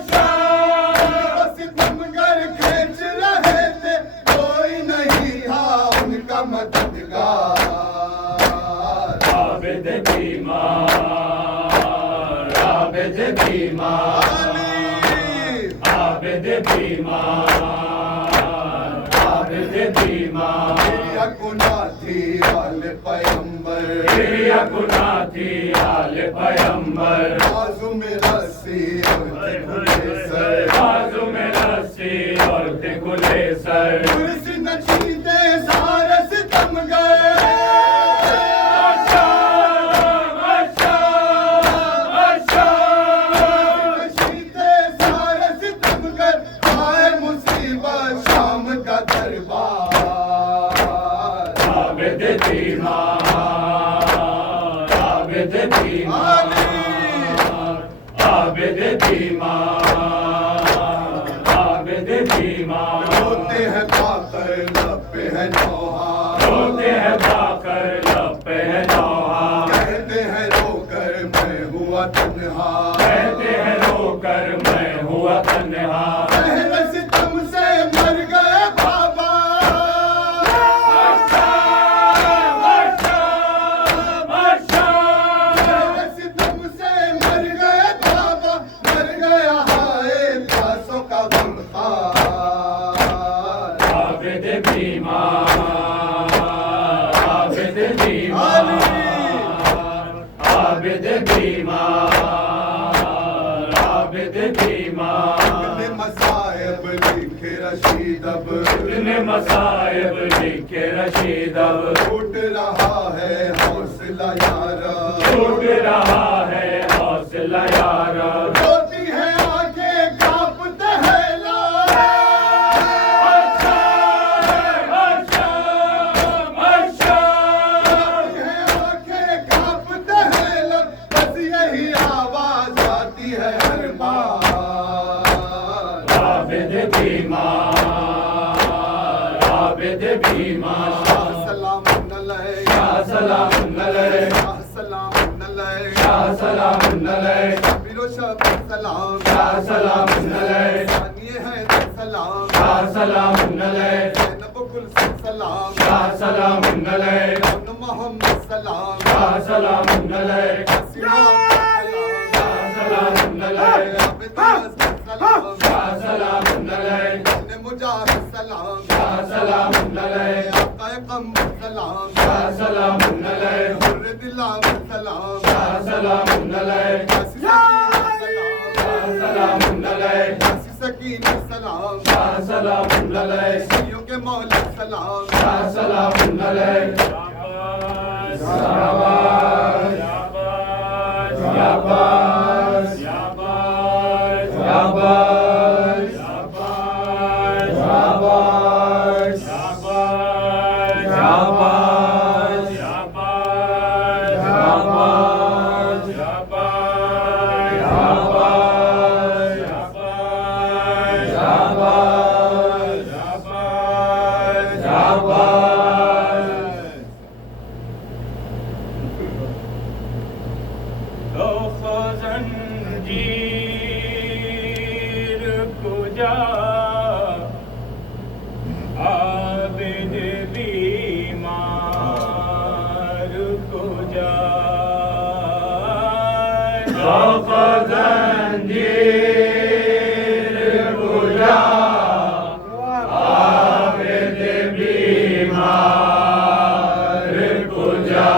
उनको सितमगर खींच रहे थे, कोई नहीं था उनका मददगार, आबिद बीमार, आबिद बीमार, आबिद बीमार, आबिद बीमार, गुना थी आल पैगंबर, तेरिया गुनाह थी आल पैगंबर, बाजू में रस्सी और खुले सर, बाजू में रस्सी और खुले सर, कुर्सी नचीते सारे सितमगर, आबिद बीमार, आबिद बीमार, आबिद बीमार। रोते हैं पाकर लब पे है नौहा, रोते हैं पाकर लब पे है नौहा, कहते हैं रोकर मैं हुआ तन्हा, कहते हैं रोकर मैं हुआ तन्हा। पहले सितम से मर गए बाबा, पहले सितम से मर गए बाबा, मर गया हाय प्यासों का गमखार। आबिद बीमार, आबिद बीमार, आबिद बीमार, आबिद बीमार। इतने मसायब लिखे रशीद अब, इतने मसायब लिखे रशीद अब, टूट रहा है हौसला यारा, टूट रहा है हौसला यारा। रोती है आंखें कांपते हैं लाल, रोती है आंखें कांपते हैं लाल, बस यही आवाज आती है हर बार। आबिद बीमार, आबिद बीमार। सलाम नलय, सलाम नलय, सलाम नलय, सलाम नलय, बिरो शब सलाम, सलाम नलय, ये है सलाम, सलाम नलय, नब कुल सलाम, सलाम नलय, मोहम्मद सलाम, सलाम नलय, सलाम नलय, सलाम नलय, मुजाहिद सलाम, सलाम नलय, कम सलाम, सलाम नलय, हुर्र दिलाम सलाम, सलाम नलय, सलाम नलय, सकीन सलाम, सलाम नलय, सियों के मौला सलाम, सलाम नलय। शाबाश, शाबाश, शाबाश, शाबाश, शाबाश, शाबाश, शाबाश, शाबाश, शाबाश, जंजीर कुजा आबिद बीमार कुजा जंजीर कुजा आबिद बीमार कुजा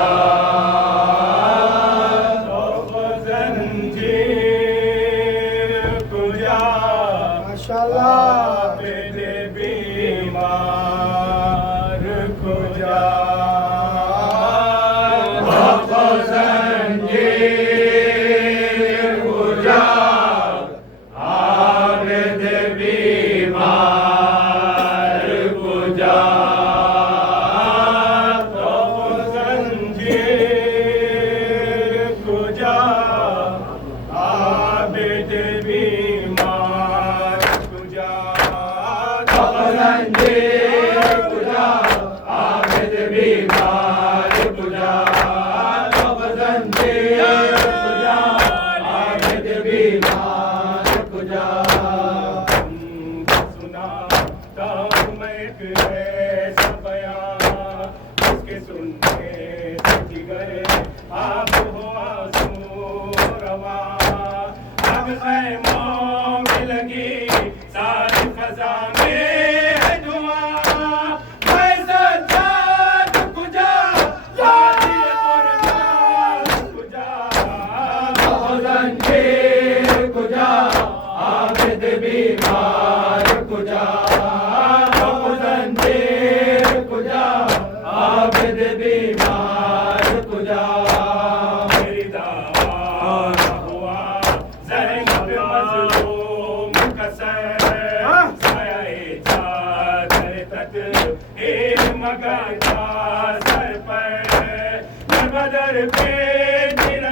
आबिद बीमार कुजा जंजीर कुजा आबिद बीमार कुजा जंजीर कुजा आबिद बीमार कुजा जंजीर कुजा आबिद बीमार कुजा जंजीर कुजा आबिद बीमार कुजा सुनाता हूँ मैं एक ऐसा बयान जिसके सुनने से जिगर आप हो आंसू रवा अब खैमों में लगी सारी फजा में है धुआं मैं सज्जाद कुजा यादी कुर्बान कुजा जंजीर कुजा आबिद बीमार कुजा जंजीर कुजा आबिद बीमार कुजा मेरी दावा हुआ ज़हमत मज़लूम का सर साये चादर तक मगा था सर पर मैं बदर पे गिरा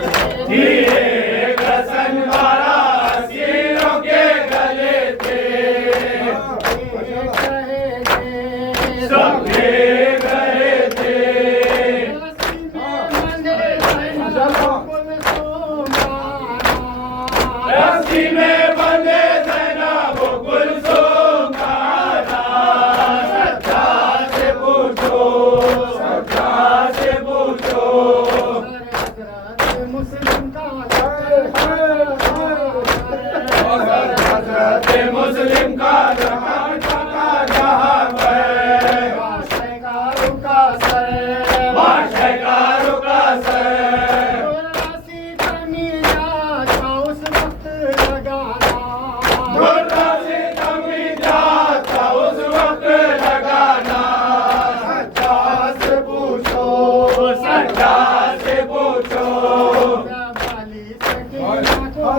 बादशाह का रुका सर दुर्रासी तमीजा का उस वक्त लगाना दुर्रासी तमीजा था उस वक्त लगाना सच्चा से पूछो सच्चा से पूछो वाली सकीना को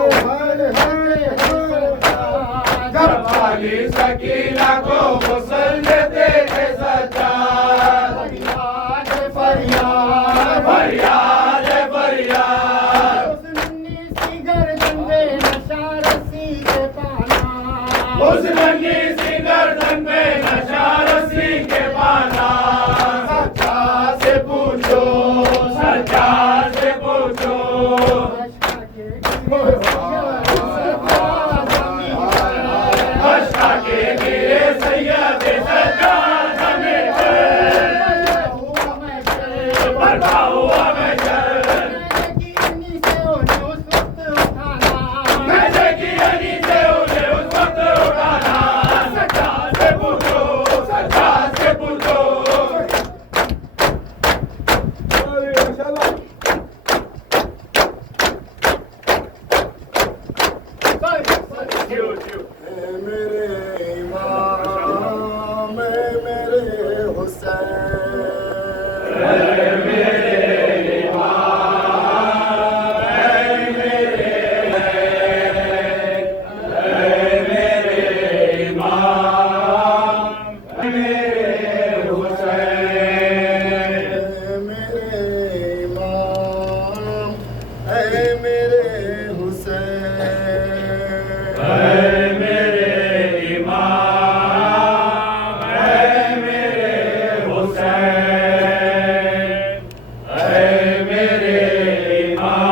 जब वाली सकीना को गुस्ल देते थे सज्जाद फरियाद फरियाद फरियाद फरियाद उस नन्ही सी गर्दन में नशा रस्सी के पाना उस नन्ही सी गर्दन पे नशा रस्सी के पाना सच्चा से पूछो सच्चा से पूछो अशका के गिरे सैयद सज्जाद जमीन पे बरपा हुआ महशर मैंने की अनी से उन्हें उस वक्त उठाना सच्चा से पूछो सच्चा से पूछो मेरे इमाम मेरे हुसैन मेरे इमाम ऐ मेरे हुसैन मेरे इमाम है मेरे हुसैन है मेरे इमाम है मेरे हुसैन ऐ मेरे इमाम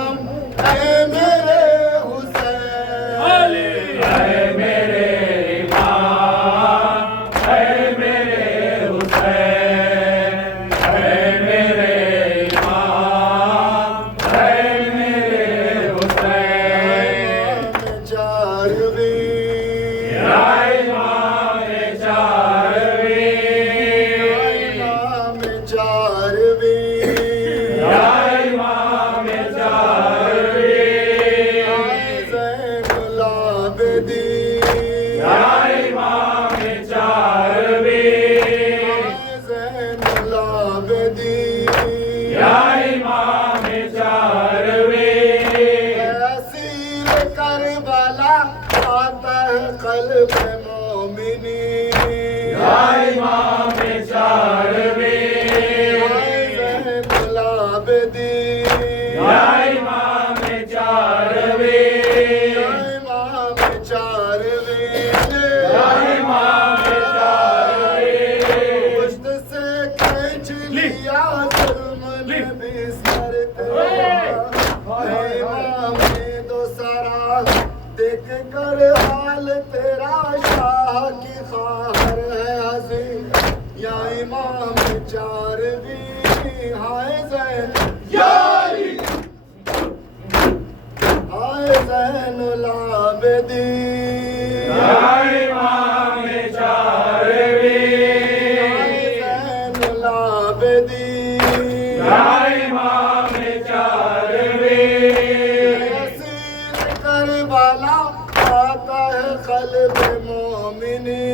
ऐ मेरे हुसैन अली है मेरे इमाम है मेरे हुसैन है मेरे इमाम है मेरे हुसैन चारवीं या इमाम चारवीं इमाम चारवीं या इमाम चारवीं ज़ैनुल आबिदीन या इमाम चारवीं ज़ैनुल आबिदीन या इमाम चारवीं असीर करबला आता है क़ल्ब मोमिनी या इमाम चारवीं ज़ैनुल आबिदीन या इमाम चारवीं इमाम चारवीं या इमाम चारवीं पुश्त से खींच लिया जुल्म ने भी सर तेरा इमाम दो सरा देख कर हाल तेरा शाह की खार है हज़ीर या इमाम चारवीं हाय ज़ैन हाय ज़ैनुल आबिदीन या इमाम चारवीं ज़ैनुल आबिदीन या इमाम चारवीं असीर करबला आता है क़ल्ब मोमिनी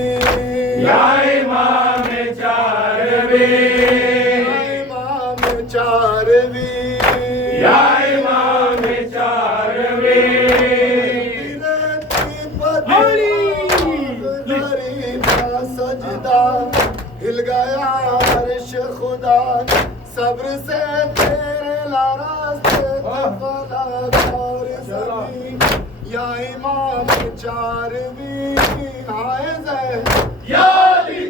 या इमाम चारवीं इमाम चारवीं या इमाम चारवीं सजदा हिल गया अर्श खुदा सब्र से तेरे रास्ते फला और ज़मीन या इमाम चारवीं हाय ज़ैन या अली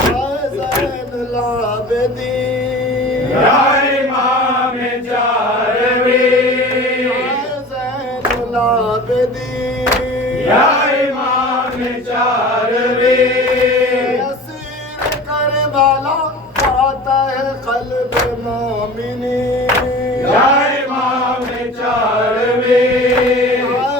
हाय ज़ैनुल आबिदीन या इमाम चारवीं हाय ज़ैनुल आबिदीन या इमाम चारवीं असीर करबला आता है क़ल्ब मोमिनी या इमाम चारवीं हाय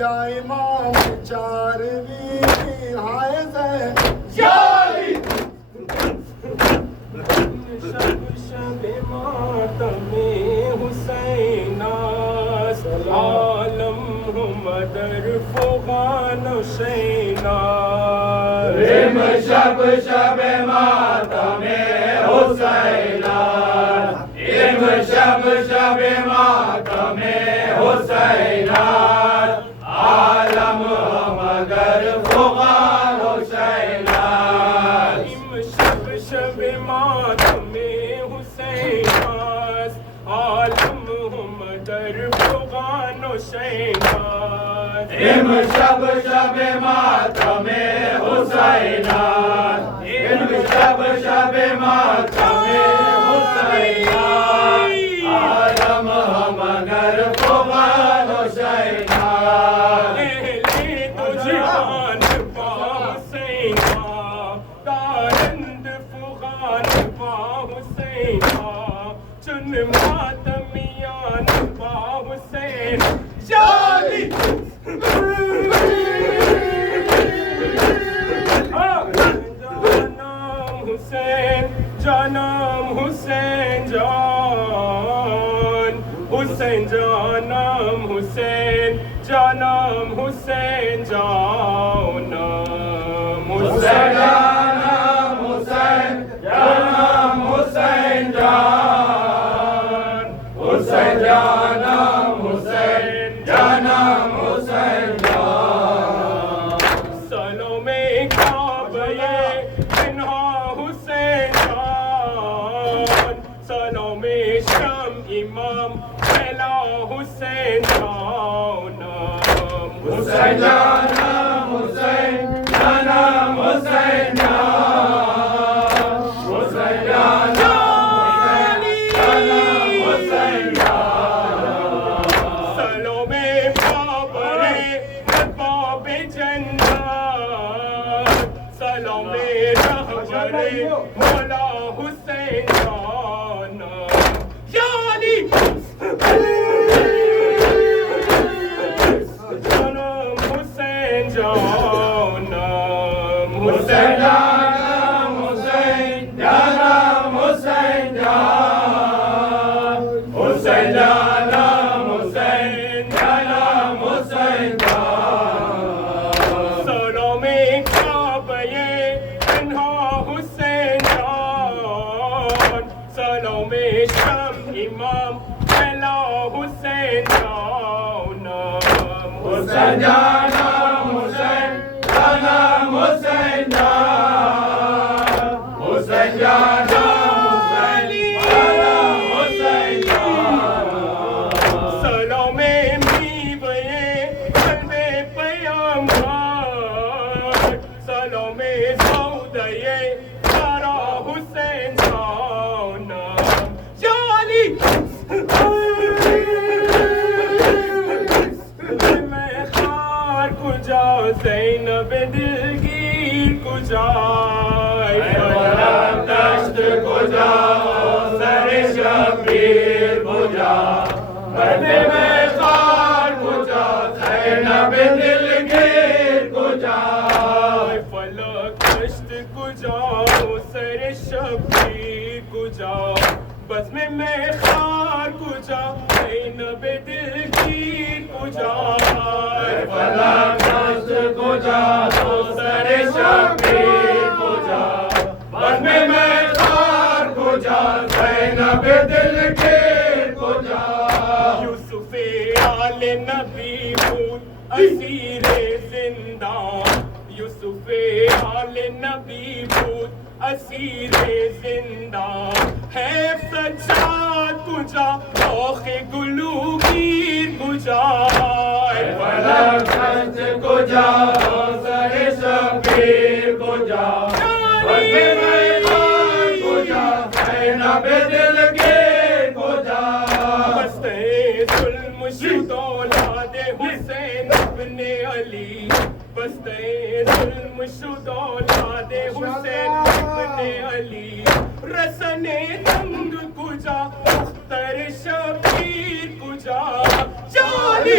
या इमाम चारवी हाय जैन जाली शब मातमे हुसैना आलम मदर फुगान हुसैना रिम शब शब मातमे हुसैना रिम शब शब मातमे हुसैना आलम मदर फुगान हुसैना शब शब मातमे हुसैना आलम मदर फुगान हुसैना रिम शब शब मातमे हुसैना रिम शब शब मातमे हुसैना आलम मगर फुगान हुसैना ले तो जहान पा हुसैना तारंद फुगान पा हुसैना चुन मातमियान पा हुसैन जाली जानम हुसैन जानम हुसैन जान हुसैन जानम हुसैन जानम हुसैन जानम हुसैन जानम हुसैन जानम हुसैन जान हुसैन जानम हुसैन जानम हुसैन जान सलोमे काबले बिन्हा हुसैन जान सलोमे शम इमाम पहला हुसैन जानम हुसैन जानम हुसैन जानम हुसैन जान हुसैन जानम हुसैन जान सलोमे काबले बाबे जन्नत सलोमे रहबरे मौला हुसैन जानम यानी जानम हुसैन जानम हुसैन हुसैन जानम हुसैन जानम हुसैन जान हुसैन जानम हुसैन जानम हुसैन जान सलोमे काबले बिन्हा हुसैन जान सलोमे शम इमाम पहला हुसैन जानम हुसैन जानम हुसैन जानम हुसैन जान हुसैन जानम हुसैन जानम हुसैन जान सलोमे मीवये कल्बे पैगंबर सलोमे सौदये सारा हुसैन जानम जाली मैं खार कुजा ज़ैनब दिलगीर कुजा फलक दश्त को जाओ सर शबीर बुझा बदे में खार को जाओ ज़ैनब दिलगीर को जाओ फलक दश्त कुजा सर शबीर कुजा बस में मैं खार कुजा ज़ैनब दिलगीर कुजा फलक दश्त को जाओ सर शबीर को जाओ बदे में खार को जाओ ज़ैनब दिलगीर को जाओ यूसुफ़े आले नबी भूत असीरे जिंदान यूसुफ़े आले नबी भूत असीरे जिंदान है सच्चात कुजा औखे गुलूगीर कुजा फलक दश्त को जाओ सर शबीर को जाओ बदे में खार को जाओ ज़ैनब दिलगीर को जाओ बस्ते जुल्म शुदौलाद हुसैन इब्ने अली बस्ते जुल्म शुदौलाद हुसैन इब्ने अली रसने तंग कुजा मुख्तर शबीर कुजा जाली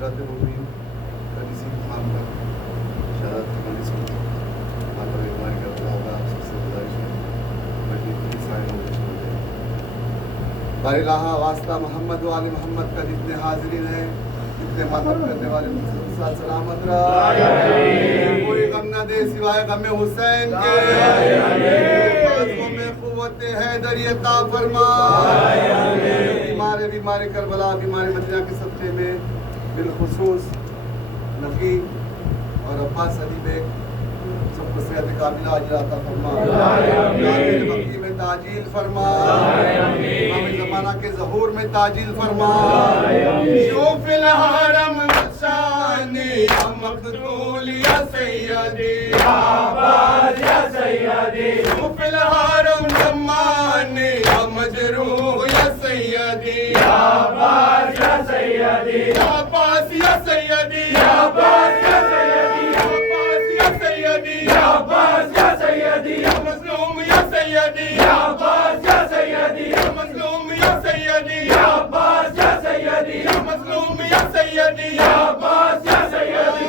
हजरत मुबीन कनीसी खान का शहादत की मंजिल से आप पर मेहरबानी करता होगा आप सबसे गुजारिश है बड़ी इंसान हो गए बारिलाहा वास्ता मोहम्मद वाले मोहम्मद का जितने हाजिरीन हैं जितने मातम करने वाले साथ सलामत रहा कोई गम न दे सिवाय गम हुसैन के बाजुओं में कुव्वत हैदर अता फरमा बीमार करबला बीमार मदीना के सदक़े में बिलखुसूस नकी और अब्बास अली बेग सबको सेहत कामिला अजर अता फरमा बकी में ताजील फरमा इमाम ज़माना के ज़हूर में ताजील फरमा जो फिल हरम शानी या मकतूल या सैयदी या अब्बास या सैयदी जो फिल हरम जमाने या मजरूह या सैयदी या अब्बास या सैयदी या अब्बास या सैयदी या अब्बास या सैयदी या अब्बास या सैयदी या अब्बास या सैयदी या मजलूम या सैयदी या अब्बास या सैयदी या मजलूम या सैयदी या अब्बास या सैयदी या मजलूम या सैयदी या अब्बास या सैयदी